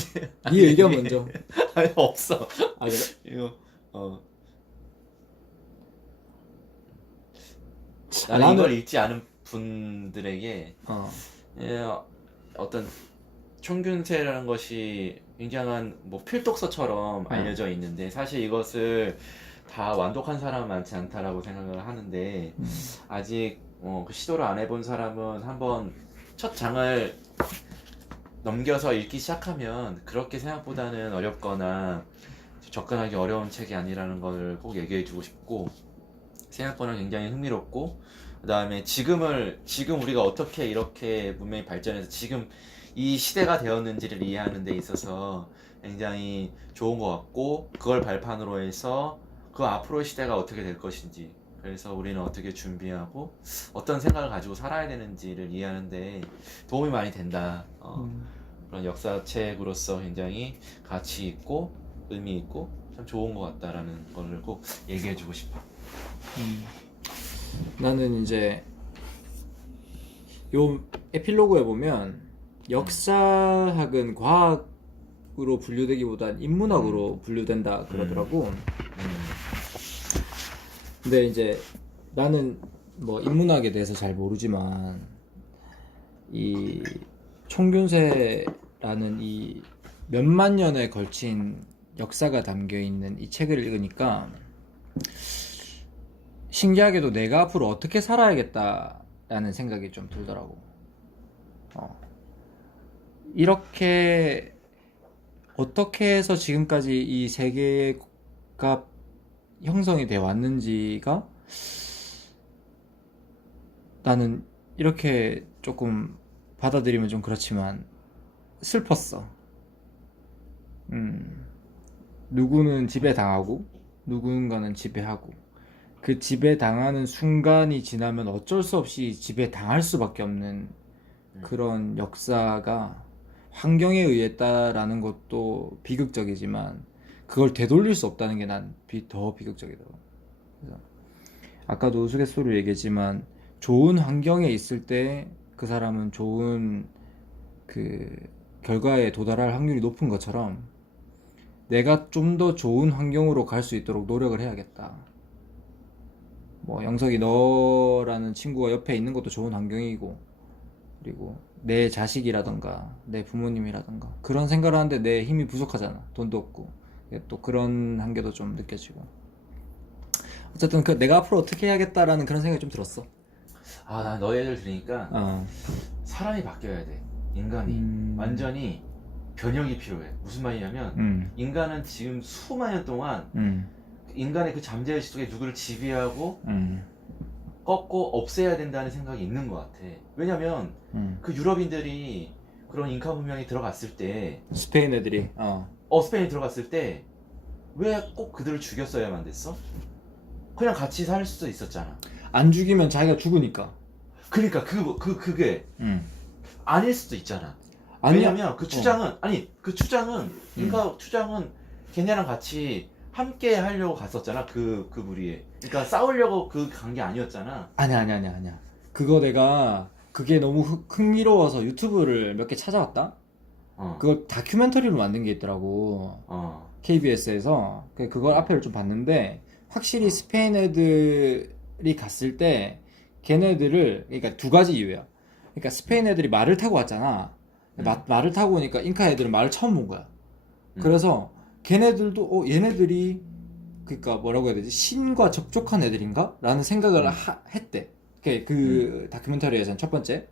네 의견 먼저. 아니 없어. 그래? 이거 나는- 나는 이걸 읽지 않은 분들에게 어떤 총균세라는 것이 굉장한 뭐 필독서처럼 알려져 있는데 사실 이것을 다 완독한 사람은 많지 않다라고 생각을 하는데 아직 그 시도를 안 해본 사람은 한번 첫 장을 넘겨서 읽기 시작하면 그렇게 생각보다는 어렵거나 접근하기 어려운 책이 아니라는 걸 꼭 얘기해 주고 싶고, 생각보다 굉장히 흥미롭고, 그 다음에 지금 우리가 어떻게 이렇게 문명이 발전해서 지금 이 시대가 되었는지를 이해하는 데 있어서 굉장히 좋은 것 같고, 그걸 발판으로 해서 그 앞으로의 시대가 어떻게 될 것인지, 그래서 우리는 어떻게 준비하고 어떤 생각을 가지고 살아야 되는지를 이해하는 데 도움이 많이 된다. 그런 역사책으로서 굉장히 가치 있고 의미 있고 참 좋은 것 같다라는 걸 꼭 얘기해 주고 싶어. 나는 이제 요 에필로그에 보면 역사학은 과학으로 분류되기보단 인문학으로 분류된다 그러더라고. 근데 이제 나는 뭐 인문학에 대해서 잘 모르지만 이 총균세라는 이 몇만 년에 걸친 역사가 담겨 있는 이 책을 읽으니까 신기하게도 내가 앞으로 어떻게 살아야겠다라는 생각이 좀 들더라고. 이렇게 어떻게 해서 지금까지 이 세계가 형성이 되어 왔는지가 나는 이렇게 조금 받아들이면 좀 그렇지만 슬펐어. 누구는 지배당하고 누군가는 지배하고, 그 지배당하는 순간이 지나면 어쩔 수 없이 지배당할 수밖에 없는 그런 역사가 환경에 의했다라는 것도 비극적이지만 그걸 되돌릴 수 없다는 게 난 더 비극적이더라고. 그래서 아까도 우스갯소리로 얘기했지만 좋은 환경에 있을 때 그 사람은 좋은 그 결과에 도달할 확률이 높은 것처럼 내가 좀 더 좋은 환경으로 갈 수 있도록 노력을 해야겠다. 뭐 영석이 너라는 친구가 옆에 있는 것도 좋은 환경이고, 그리고 내 자식이라던가 내 부모님이라던가 그런 생각을 하는데 내 힘이 부족하잖아. 돈도 없고. 또 그런 한계도 좀 느껴지고. 어쨌든 내가 앞으로 어떻게 해야겠다라는 그런 생각이 좀 들었어. 나 너 얘기를 들으니까 사람이 바뀌어야 돼. 인간이 완전히 변형이 필요해. 무슨 말이냐면 인간은 지금 수만 년 동안 인간의 그 잠재의식 속에 누구를 지배하고 꺾고 없애야 된다는 생각이 있는 것 같아. 왜냐면 그 유럽인들이 그런 잉카 문명에 들어갔을 때, 스페인 애들이 스페인에 들어갔을 때 왜 꼭 그들을 죽였어야만 됐어? 그냥 같이 살 수도 있었잖아. 안 죽이면 자기가 죽으니까. 그러니까 그게 아닐 수도 있잖아. 아니야. 왜냐면 그 추장은 그 추장은 잉카 추장은 걔네랑 같이 함께 하려고 갔었잖아. 그 무리에. 그러니까 싸우려고 간 게 아니었잖아. 아니야. 그거 내가 그게 너무 흥미로워서 유튜브를 몇 개 찾아왔다. 그걸 다큐멘터리로 만든 게 있더라고. KBS에서 그걸 앞에를 좀 봤는데, 확실히 스페인 애들이 갔을 때 걔네들을, 그러니까 두 가지 이유야. 그러니까 스페인 애들이 말을 타고 왔잖아. 말을 타고 오니까 잉카 애들은 말을 처음 본 거야. 그래서 걔네들도 얘네들이 그러니까 뭐라고 해야 되지? 신과 접촉한 애들인가? 라는 생각을 했대. 그 다큐멘터리에서는 첫 번째.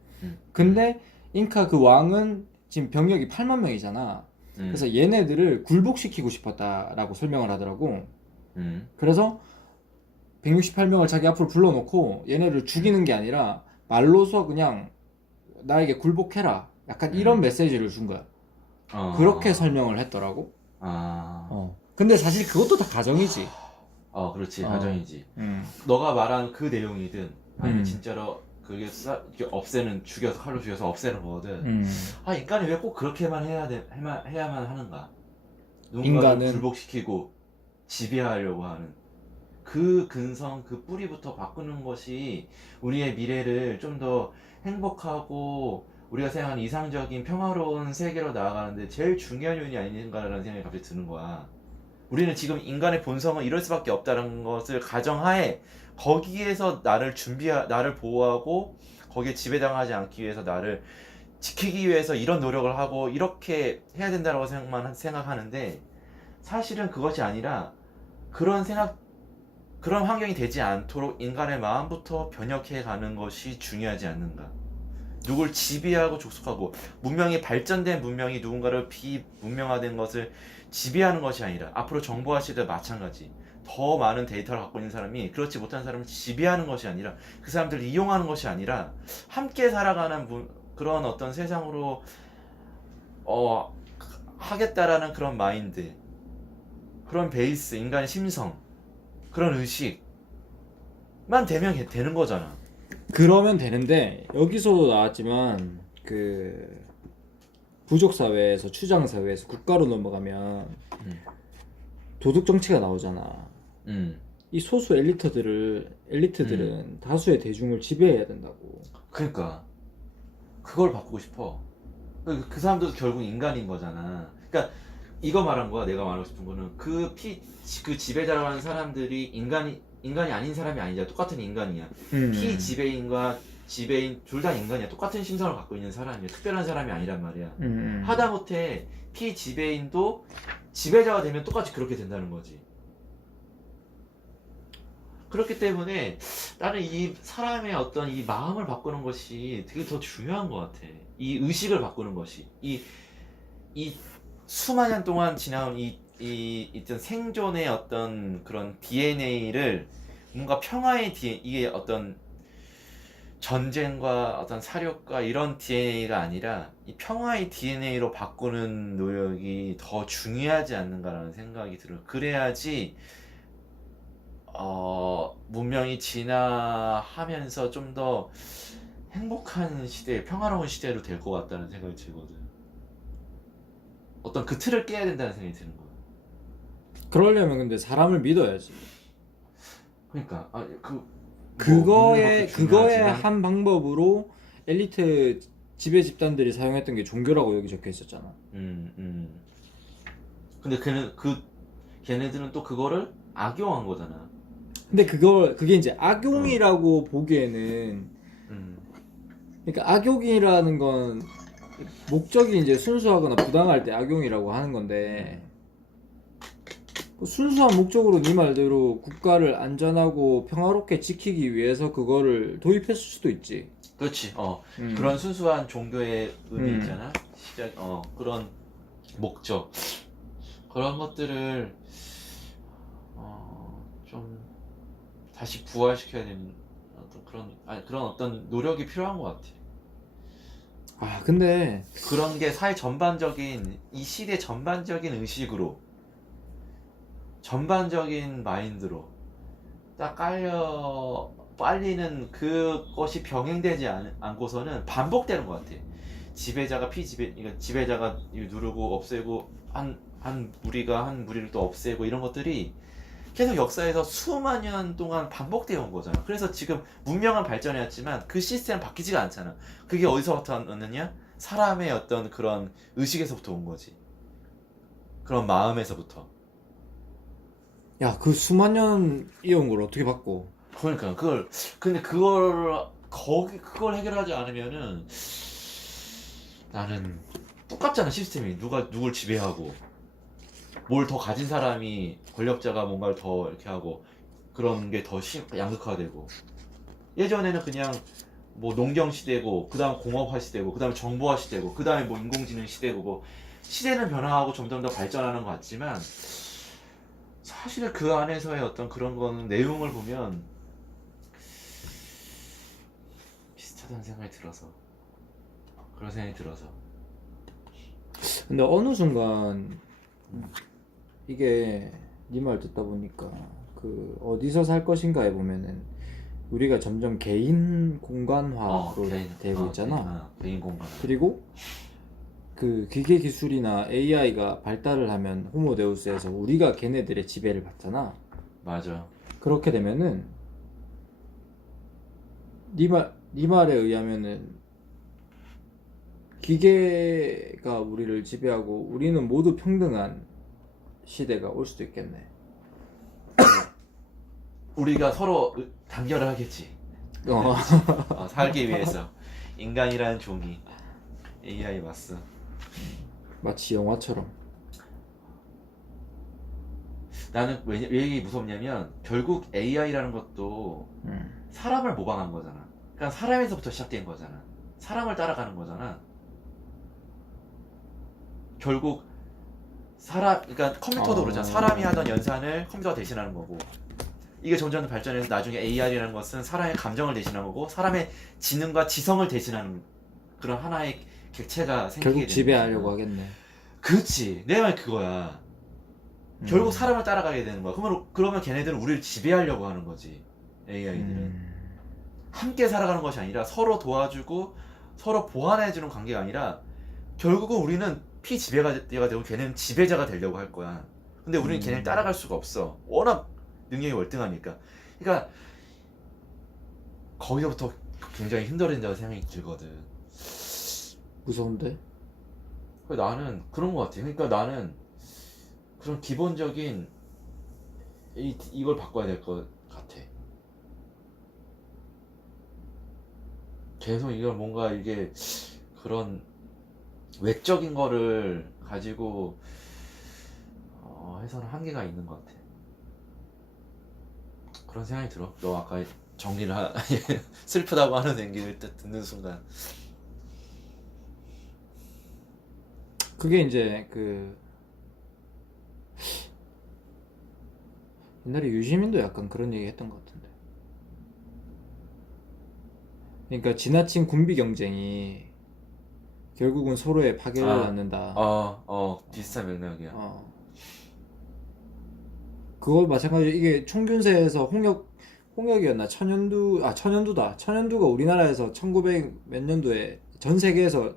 근데 잉카 그 왕은 지금 병력이 8만 명이잖아. 그래서 얘네들을 굴복시키고 싶었다라고 설명을 하더라고. 그래서 168명을 자기 앞으로 불러놓고 얘네를 죽이는 게 아니라 말로서 그냥 나에게 굴복해라, 약간 이런 메시지를 준 거야. 그렇게 설명을 했더라고. 근데 사실 그것도 다 가정이지. 그렇지. 가정이지. 너가 말한 그 내용이든 아니면 진짜로 그게 없애는, 죽여서 칼로 죽여서 없애는 거거든. 인간이 왜 꼭 그렇게만 해야만 하는가? 누군가를 인간은 굴복시키고 지배하려고 하는 그 근성, 그 뿌리부터 바꾸는 것이 우리의 미래를 좀 더 행복하고 우리가 생각하는 이상적인 평화로운 세계로 나아가는데 제일 중요한 요인이 아닌가라는 생각이 갑자기 드는 거야. 우리는 지금 인간의 본성은 이럴 수밖에 없다는 것을 가정하에 거기에서 나를 보호하고 거기에 지배당하지 않기 위해서 나를 지키기 위해서 이런 노력을 하고 이렇게 해야 된다고 생각하는데, 사실은 그것이 아니라 그런 생각 그런 환경이 되지 않도록 인간의 마음부터 변혁해 가는 것이 중요하지 않는가. 누굴 지배하고 족속하고, 문명이 발전된 문명이 누군가를 비문명화된 것을 지배하는 것이 아니라, 앞으로 정보화 시대 마찬가지, 더 많은 데이터를 갖고 있는 사람이 그렇지 못한 사람을 지배하는 것이 아니라, 그 사람들을 이용하는 것이 아니라 함께 살아가는 그런 어떤 세상으로 하겠다라는 그런 마인드, 그런 베이스, 인간의 심성, 그런 의식만 되면 되는 거잖아. 그러면 되는데 여기서도 나왔지만 그 부족 사회에서 추장 사회에서 국가로 넘어가면 도덕 정치가 나오잖아. 이 소수 엘리트들은 다수의 대중을 지배해야 된다고. 그러니까 그걸 바꾸고 싶어. 그 사람들도 결국 인간인 거잖아. 그러니까 이거 말한 거야. 내가 말하고 싶은 거는 그 지배자라고 하는 사람들이 인간이 아닌 사람이 아니잖아. 똑같은 인간이야. 피지배인과 지배인 둘 다 인간이야. 똑같은 심성을 갖고 있는 사람이야. 특별한 사람이 아니란 말이야. 하다못해 피지배인도 지배자가 되면 똑같이 그렇게 된다는 거지. 그렇기 때문에 나는 이 사람의 어떤 이 마음을 바꾸는 것이 되게 더 중요한 것 같아. 이 의식을 바꾸는 것이. 이 수만 년 동안 지나온 어떤 생존의 어떤 그런 DNA를 뭔가 평화의 이게 어떤 전쟁과 어떤 사력과 이런 DNA가 아니라 이 평화의 DNA로 바꾸는 노력이 더 중요하지 않는가라는 생각이 들어요. 그래야지 문명이 진화하면서 좀 더 행복한 시대, 평화로운 시대로 될 것 같다는 생각이 들거든. 어떤 그 틀을 깨야 된다는 생각이 드는 거야. 그러려면 근데 사람을 믿어야지. 그러니까 그거의 한 방법으로 엘리트 지배 집단들이 사용했던 게 종교라고 여기 적혀 있었잖아. 근데 걔네들은 또 그거를 악용한 거잖아. 근데 그게 이제 악용이라고 보기에는, 그러니까 악용이라는 건 목적이 이제 순수하거나 부당할 때 악용이라고 하는 건데, 순수한 목적으로 네 말대로 국가를 안전하고 평화롭게 지키기 위해서 그거를 도입했을 수도 있지. 그렇지. 그런 순수한 종교의 의미 있잖아. 그런 목적, 그런 것들을 좀 다시 부활시켜야 되는 그런 어떤 노력이 필요한 것 같아. 근데 그런 게 사회 전반적인, 이 시대 전반적인 의식으로, 전반적인 마인드로 딱 빨리는 그것이 병행되지 않고서는 반복되는 것 같아. 지배자가 그러니까 지배자가 누르고 없애고 한 무리를 또 없애고, 이런 것들이 계속 역사에서 수만 년 동안 반복되어 온 거잖아. 그래서 지금 문명은 발전해왔지만 그 시스템은 바뀌지가 않잖아. 그게 어디서부터 왔느냐? 사람의 어떤 그런 의식에서부터 온 거지. 그런 마음에서부터. 야, 그 수만 년 이어온 걸 어떻게 바꿔? 그러니까 근데 그걸 해결하지 않으면은 나는 똑같잖아. 시스템이 누굴 지배하고, 뭘 더 가진 사람이, 권력자가 뭔가를 더 이렇게 하고, 그런 게 더 양극화되고. 예전에는 그냥 뭐 농경 시대고, 그 다음 공업화 시대고, 그 다음에 정보화 시대고, 그 다음에 뭐 인공지능 시대고, 뭐 시대는 변화하고 점점 더 발전하는 것 같지만, 사실 그 안에서의 어떤 그런 거는 내용을 보면 비슷하다는 생각이 들어서, 그런 생각이 들어서. 근데 어느 순간 이게 네 말 듣다 보니까 그 어디서 살 것인가에 보면은 우리가 점점 개인 공간화로 되고 있잖아. 개인 공간. 그리고 그 기계 기술이나 AI가 발달을 하면 호모데우스에서 우리가 걔네들의 지배를 받잖아. 맞아. 그렇게 되면은 네 말에 의하면은 기계가 우리를 지배하고 우리는 모두 평등한 시대가 올 수도 있겠네. 우리가 서로 단결을 하겠지. 살기 위해서. 인간이라는 종이 AI 맞서. 마치 영화처럼. 나는 왜 이게 무섭냐면 결국 AI라는 것도 사람을 모방한 거잖아. 그러니까 사람에서부터 시작된 거잖아. 사람을 따라가는 거잖아. 결국 그러니까 컴퓨터도 그렇잖아. 사람이 하던 연산을 컴퓨터가 대신하는 거고, 이게 점점 발전해서 나중에 AI라는 것은 사람의 감정을 대신하는 거고, 사람의 지능과 지성을 대신하는 그런 하나의 객체가 생기게 결국 되는 지배하려고 거야. 하겠네. 그렇지. 내 말 그거야. 결국 사람을 따라가게 되는 거야. 그러면 걔네들은 우리를 지배하려고 하는 거지. AI들은. 함께 살아가는 것이 아니라 서로 도와주고 서로 보완해주는 관계가 아니라 결국은 우리는 피지배가 되고 걔네는 지배자가 되려고 할 거야. 근데 우리는 걔네를 따라갈 수가 없어. 워낙 능력이 월등하니까. 그러니까 거기서부터 굉장히 힘들어진다고 생각이 들거든. 무서운데? 나는 그런 것 같아. 그러니까 나는 그런 기본적인 이걸 바꿔야 될 것 같아. 계속 이걸 뭔가 이게 그런 외적인 거를 가지고 해서는 한계가 있는 것 같아. 그런 생각이 들어. 너 아까 정리를 슬프다고 하는 얘기를 듣는 순간 그게 이제 옛날에 유시민도 약간 그런 얘기 했던 것 같은데. 그러니까 지나친 군비 경쟁이 결국은 서로의 파괴를 낳는다. 비슷한 맥락이야. 그거 마찬가지로 이게 총균세에서 홍역이었나? 천연두다. 천연두가 우리나라에서 1900 몇 년도에 전 세계에서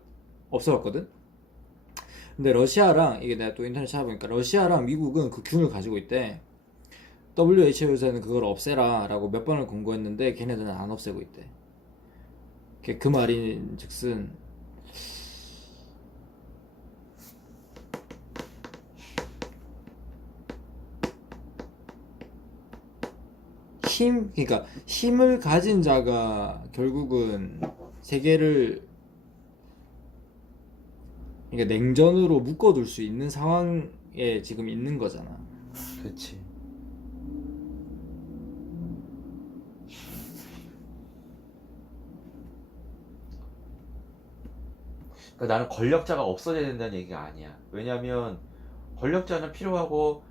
없어졌거든? 근데 러시아랑, 이게 내가 또 인터넷 찾아보니까 러시아랑 미국은 그 균을 가지고 있대. WHO에서는 그걸 없애라 라고 몇 번을 권고했는데 걔네들은 안 없애고 있대. 그 말인 즉슨 그러니까 힘을 가진 자가 결국은 세계를, 그러니까 냉전으로 묶어둘 수 있는 상황에 지금 있는 거잖아. 그렇지. 그러니까 나는 권력자가 없어져야 된다는 얘기가 아니야. 왜냐면 권력자는 필요하고,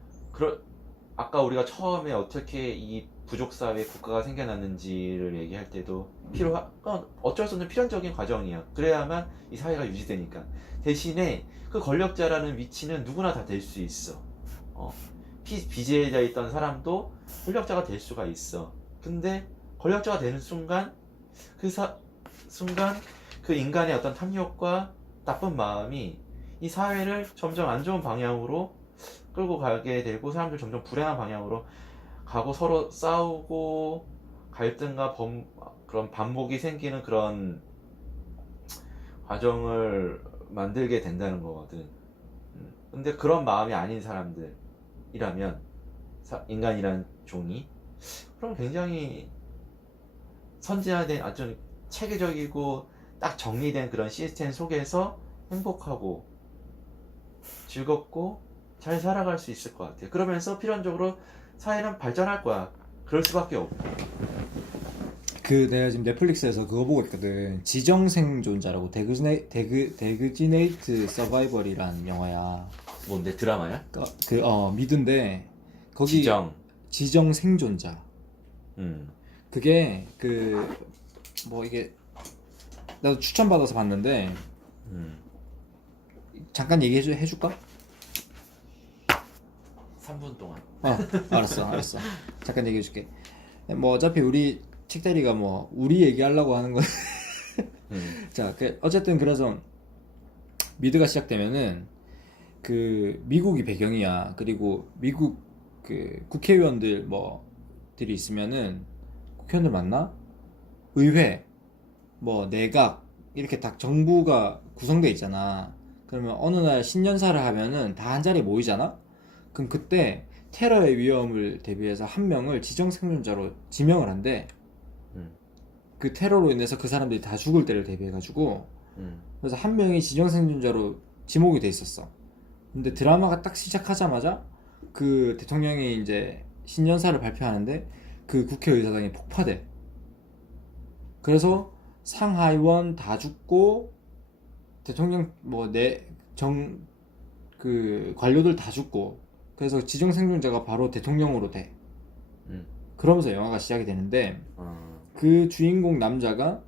아까 우리가 처음에 어떻게 이 부족사회 국가가 생겨났는지를 얘기할 때도 어쩔 수 없는 필연적인 과정이야. 그래야만 이 사회가 유지되니까. 대신에 그 권력자라는 위치는 누구나 다 될 수 있어. 비제자 있던 사람도 권력자가 될 수가 있어. 근데 권력자가 되는 순간 그 인간의 어떤 탐욕과 나쁜 마음이 이 사회를 점점 안 좋은 방향으로 끌고 가게 되고, 사람들 점점 불행한 방향으로 가고, 서로 싸우고 갈등과 그런 반목이 생기는 그런 과정을 만들게 된다는 거거든. 근데 그런 마음이 아닌 사람들이라면, 인간이란 종이, 그럼 굉장히 선진화된 아주 체계적이고 딱 정리된 그런 시스템 속에서 행복하고 즐겁고 잘 살아갈 수 있을 것 같아요. 그러면서 필연적으로 사회는 발전할 거야. 그럴 수밖에 없고. 내가 지금 넷플릭스에서 그거 보고 있거든. 지정생존자라고, 데그지네이트 서바이벌이라는 영화야. 뭔데, 드라마야? 미드인데 거기 지정생존자. 그게 이게 나도 추천받아서 봤는데 잠깐 해줄까? 3분 동안. 알았어. 잠깐 얘기해줄게. 뭐 어차피 우리 책다리가 우리 얘기하려고 하는 거. 자, 어쨌든 그래서 미드가 시작되면은 미국이 배경이야. 그리고 미국 국회의원들 들이 있으면은, 국회의원들 맞나? 의회, 내각 이렇게 딱 정부가 구성돼 있잖아. 그러면 어느 날 신년사를 하면은 다 한 자리에 모이잖아. 그럼 그때 테러의 위험을 대비해서 한 명을 지정생존자로 지명을 한대. 그 테러로 인해서 그 사람들이 다 죽을 때를 대비해가지고. 그래서 한 명이 지정생존자로 지목이 돼 있었어. 근데 드라마가 딱 시작하자마자 그 대통령이 이제 신년사를 발표하는데 그 국회의사당이 폭파돼. 그래서 상하의원 다 죽고 대통령 그 관료들 다 죽고 그래서 지정생존자가 바로 대통령으로 돼. 그러면서 영화가 시작이 되는데 그 주인공 남자가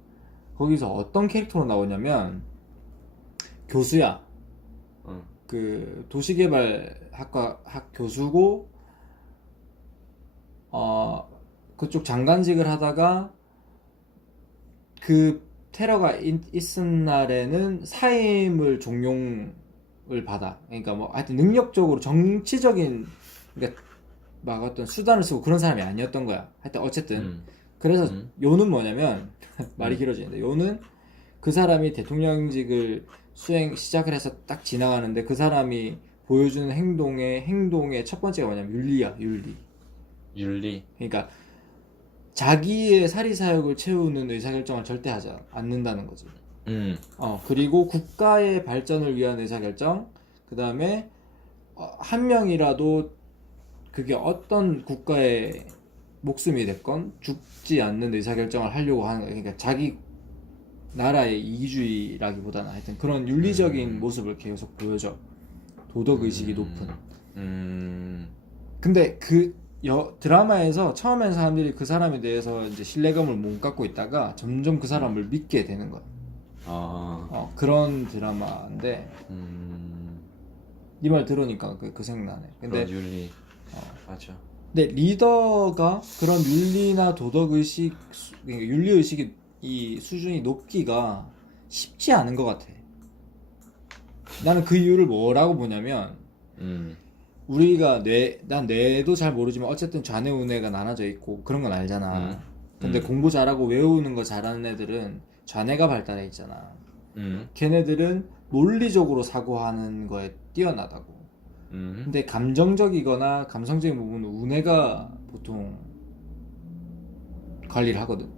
거기서 어떤 캐릭터로 나오냐면 교수야. 그 도시개발학과 교수고 그쪽 장관직을 하다가 그 테러가 있은 날에는 사임을 종용을 받아. 그러니까 뭐 하여튼 능력적으로 정치적인 그러니까 막 어떤 수단을 쓰고 그런 사람이 아니었던 거야. 하여튼 어쨌든 그래서 요는 뭐냐면 말이 길어지는데 요는 그 사람이 대통령직을 시작을 해서 딱 지나가는데 그 사람이 보여주는 행동의 첫 번째가 뭐냐면 윤리야. 윤리. 그러니까 자기의 사리사욕을 채우는 의사결정을 절대 하지 않는다는 거지. 그리고 국가의 발전을 위한 의사결정, 그 다음에 한 명이라도 그게 어떤 국가의 목숨이 됐건 죽지 않는 의사결정을 하려고 하는 거야. 그러니까 자기 나라의 이기주의라기보다는 하여튼 그런 윤리적인 모습을 계속 보여줘. 도덕의식이 높은. 근데 그 드라마에서 처음엔 사람들이 그 사람에 대해서 이제 신뢰감을 못 갖고 있다가 점점 그 사람을 믿게 되는 거야. 그런 드라마인데 네 말 들으니까 그 생각나네. 근데 그런 윤리. 맞아. 근데 리더가 그런 윤리나 도덕의식, 그러니까 윤리의식이 이 수준이 높기가 쉽지 않은 것 같아. 나는 그 이유를 뭐라고 보냐면 우리가 난 뇌도 잘 모르지만 어쨌든 좌뇌우뇌가 나눠져 있고 그런 건 알잖아. 근데 공부 잘하고 외우는 거 잘하는 애들은 좌뇌가 발달해 있잖아. 걔네들은 논리적으로 사고하는 거에 뛰어나다고. 근데 감정적이거나 감성적인 부분은 우뇌가 보통 관리를 하거든.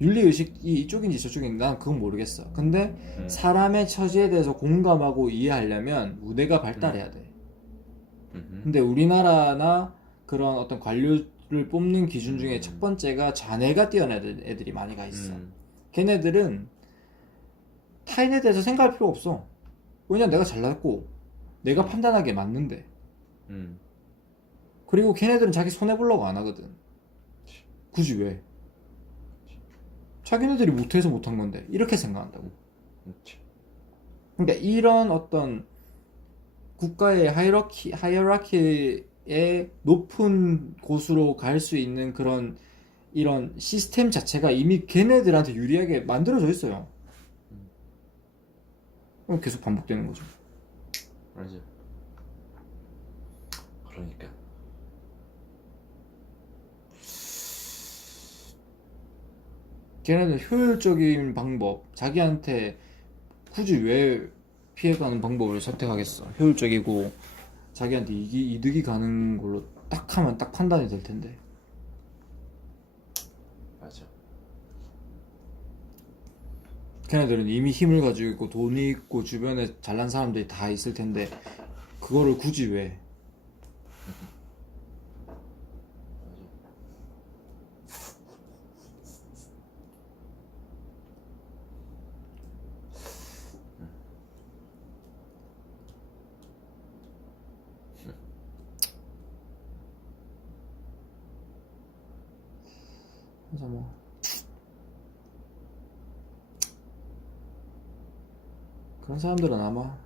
윤리의식이 이쪽인지 저쪽인지 난 그건 모르겠어. 근데 사람의 처지에 대해서 공감하고 이해하려면 우뇌가 발달해야 돼. 근데 우리나라나 그런 어떤 관료를 뽑는 기준 중에 첫 번째가 좌뇌가 뛰어난 애들이 많이 가 있어. 걔네들은 타인에 대해서 생각할 필요 없어. 왜냐면 내가 잘났고 내가 판단하기에 맞는데. 그리고 걔네들은 자기 손해보려고 안 하거든. 굳이 왜? 자기네들이 못해서 못한 건데 이렇게 생각한다고. 그러니까 이런 어떤 국가의 하이어라키의 높은 곳으로 갈 수 있는 그런 이런 시스템 자체가 이미 걔네들한테 유리하게 만들어져 있어요. 그럼 계속 반복되는 거죠. 맞아. 그러니까. 걔네들 효율적인 방법, 자기한테 굳이 왜 피해가는 방법을 선택하겠어. 효율적이고 자기한테 이득이 가는 걸로 딱 하면 딱 판단이 될 텐데. 맞아. 걔네들은 이미 힘을 가지고 있고 돈이 있고 주변에 잘난 사람들이 다 있을 텐데 그거를 굳이 왜? 그래서 뭐 그런 사람들은 아마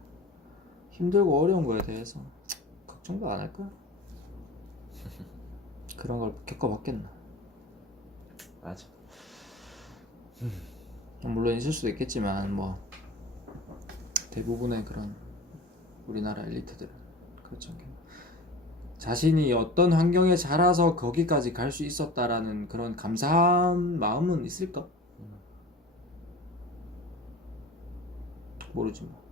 힘들고 어려운 거에 대해서 걱정도 안 할 거야. 그런 걸 겪어봤겠나. 맞아. 물론 있을 수도 있겠지만 뭐 대부분의 그런 우리나라 엘리트들은 그렇지 않겠나. 자신이 어떤 환경에 자라서 거기까지 갈 수 있었다라는 그런 감사한 마음은 있을까? 모르지 뭐.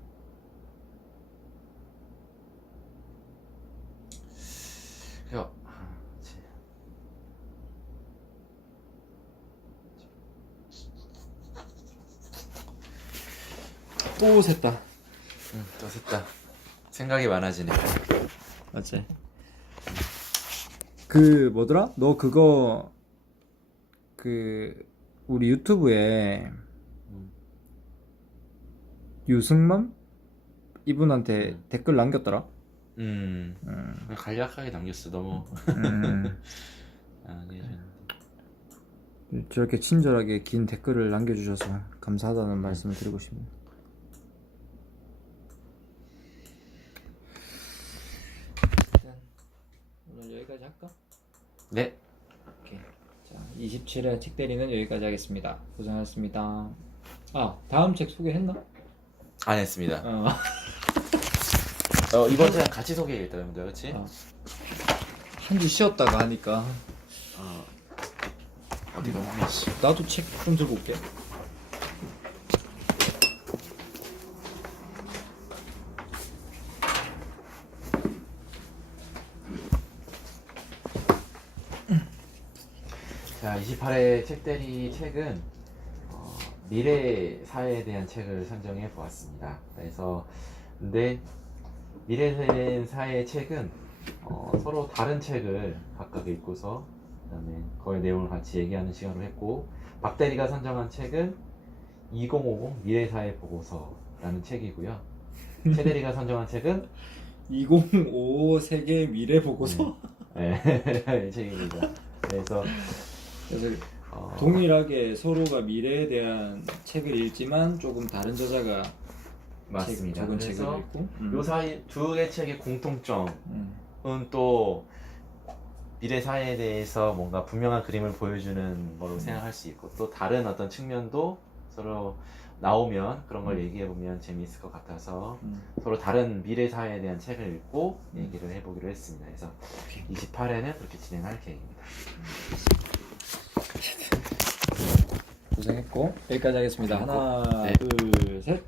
또 샜다. 또 샜다. 생각이 많아지네. 맞지? 그 뭐더라? 너 그거 그 우리 유튜브에 유승만 이분한테 댓글 남겼더라. 그냥 간략하게 남겼어. 너무 안 해줬는데. 저렇게 친절하게 긴 댓글을 남겨주셔서 감사하다는 말씀을 드리고 싶네요. 일단 오늘 여기까지 할까? 네. 오케이. 자, 27회 책 대리는 여기까지 하겠습니다. 고생하셨습니다. 아, 다음 책 소개했나? 안 했습니다. 어. 이번 시간 같이 소개해야겠다, 여러분들. 그렇지? 한 주 쉬었다가 하니까 어디가? 나도 책 좀 들고 올게. 자, 28회 책대리 책은 미래 사회에 대한 책을 선정해 보았습니다. 그래서 근데 미래 사회의 책은 서로 다른 책을 각각 읽고서 그다음에 거의 내용을 같이 얘기하는 시간으로 했고, 박대리가 선정한 책은 2050 미래 사회 보고서라는 책이고요. 최대리가 선정한 책은 2055 세계 미래 보고서. 네, 책입니다. 그래서 동일하게 서로가 미래에 대한 책을 읽지만 조금 다른 저자가 맞습니다. 적은 책을 그래서 읽고 요 사이 두 개의 책의 공통점은 또 미래 사회에 대해서 뭔가 분명한 그림을 보여주는 거로 생각할 수 있고, 또 다른 어떤 측면도 서로 나오면 그런 걸 얘기해 보면 재미있을 것 같아서 서로 다른 미래 사회에 대한 책을 읽고 얘기를 해보기로 했습니다. 그래서 28회는 그렇게 진행할 계획입니다. 고생했고 여기까지 하겠습니다. 하나, 네. 둘, 셋.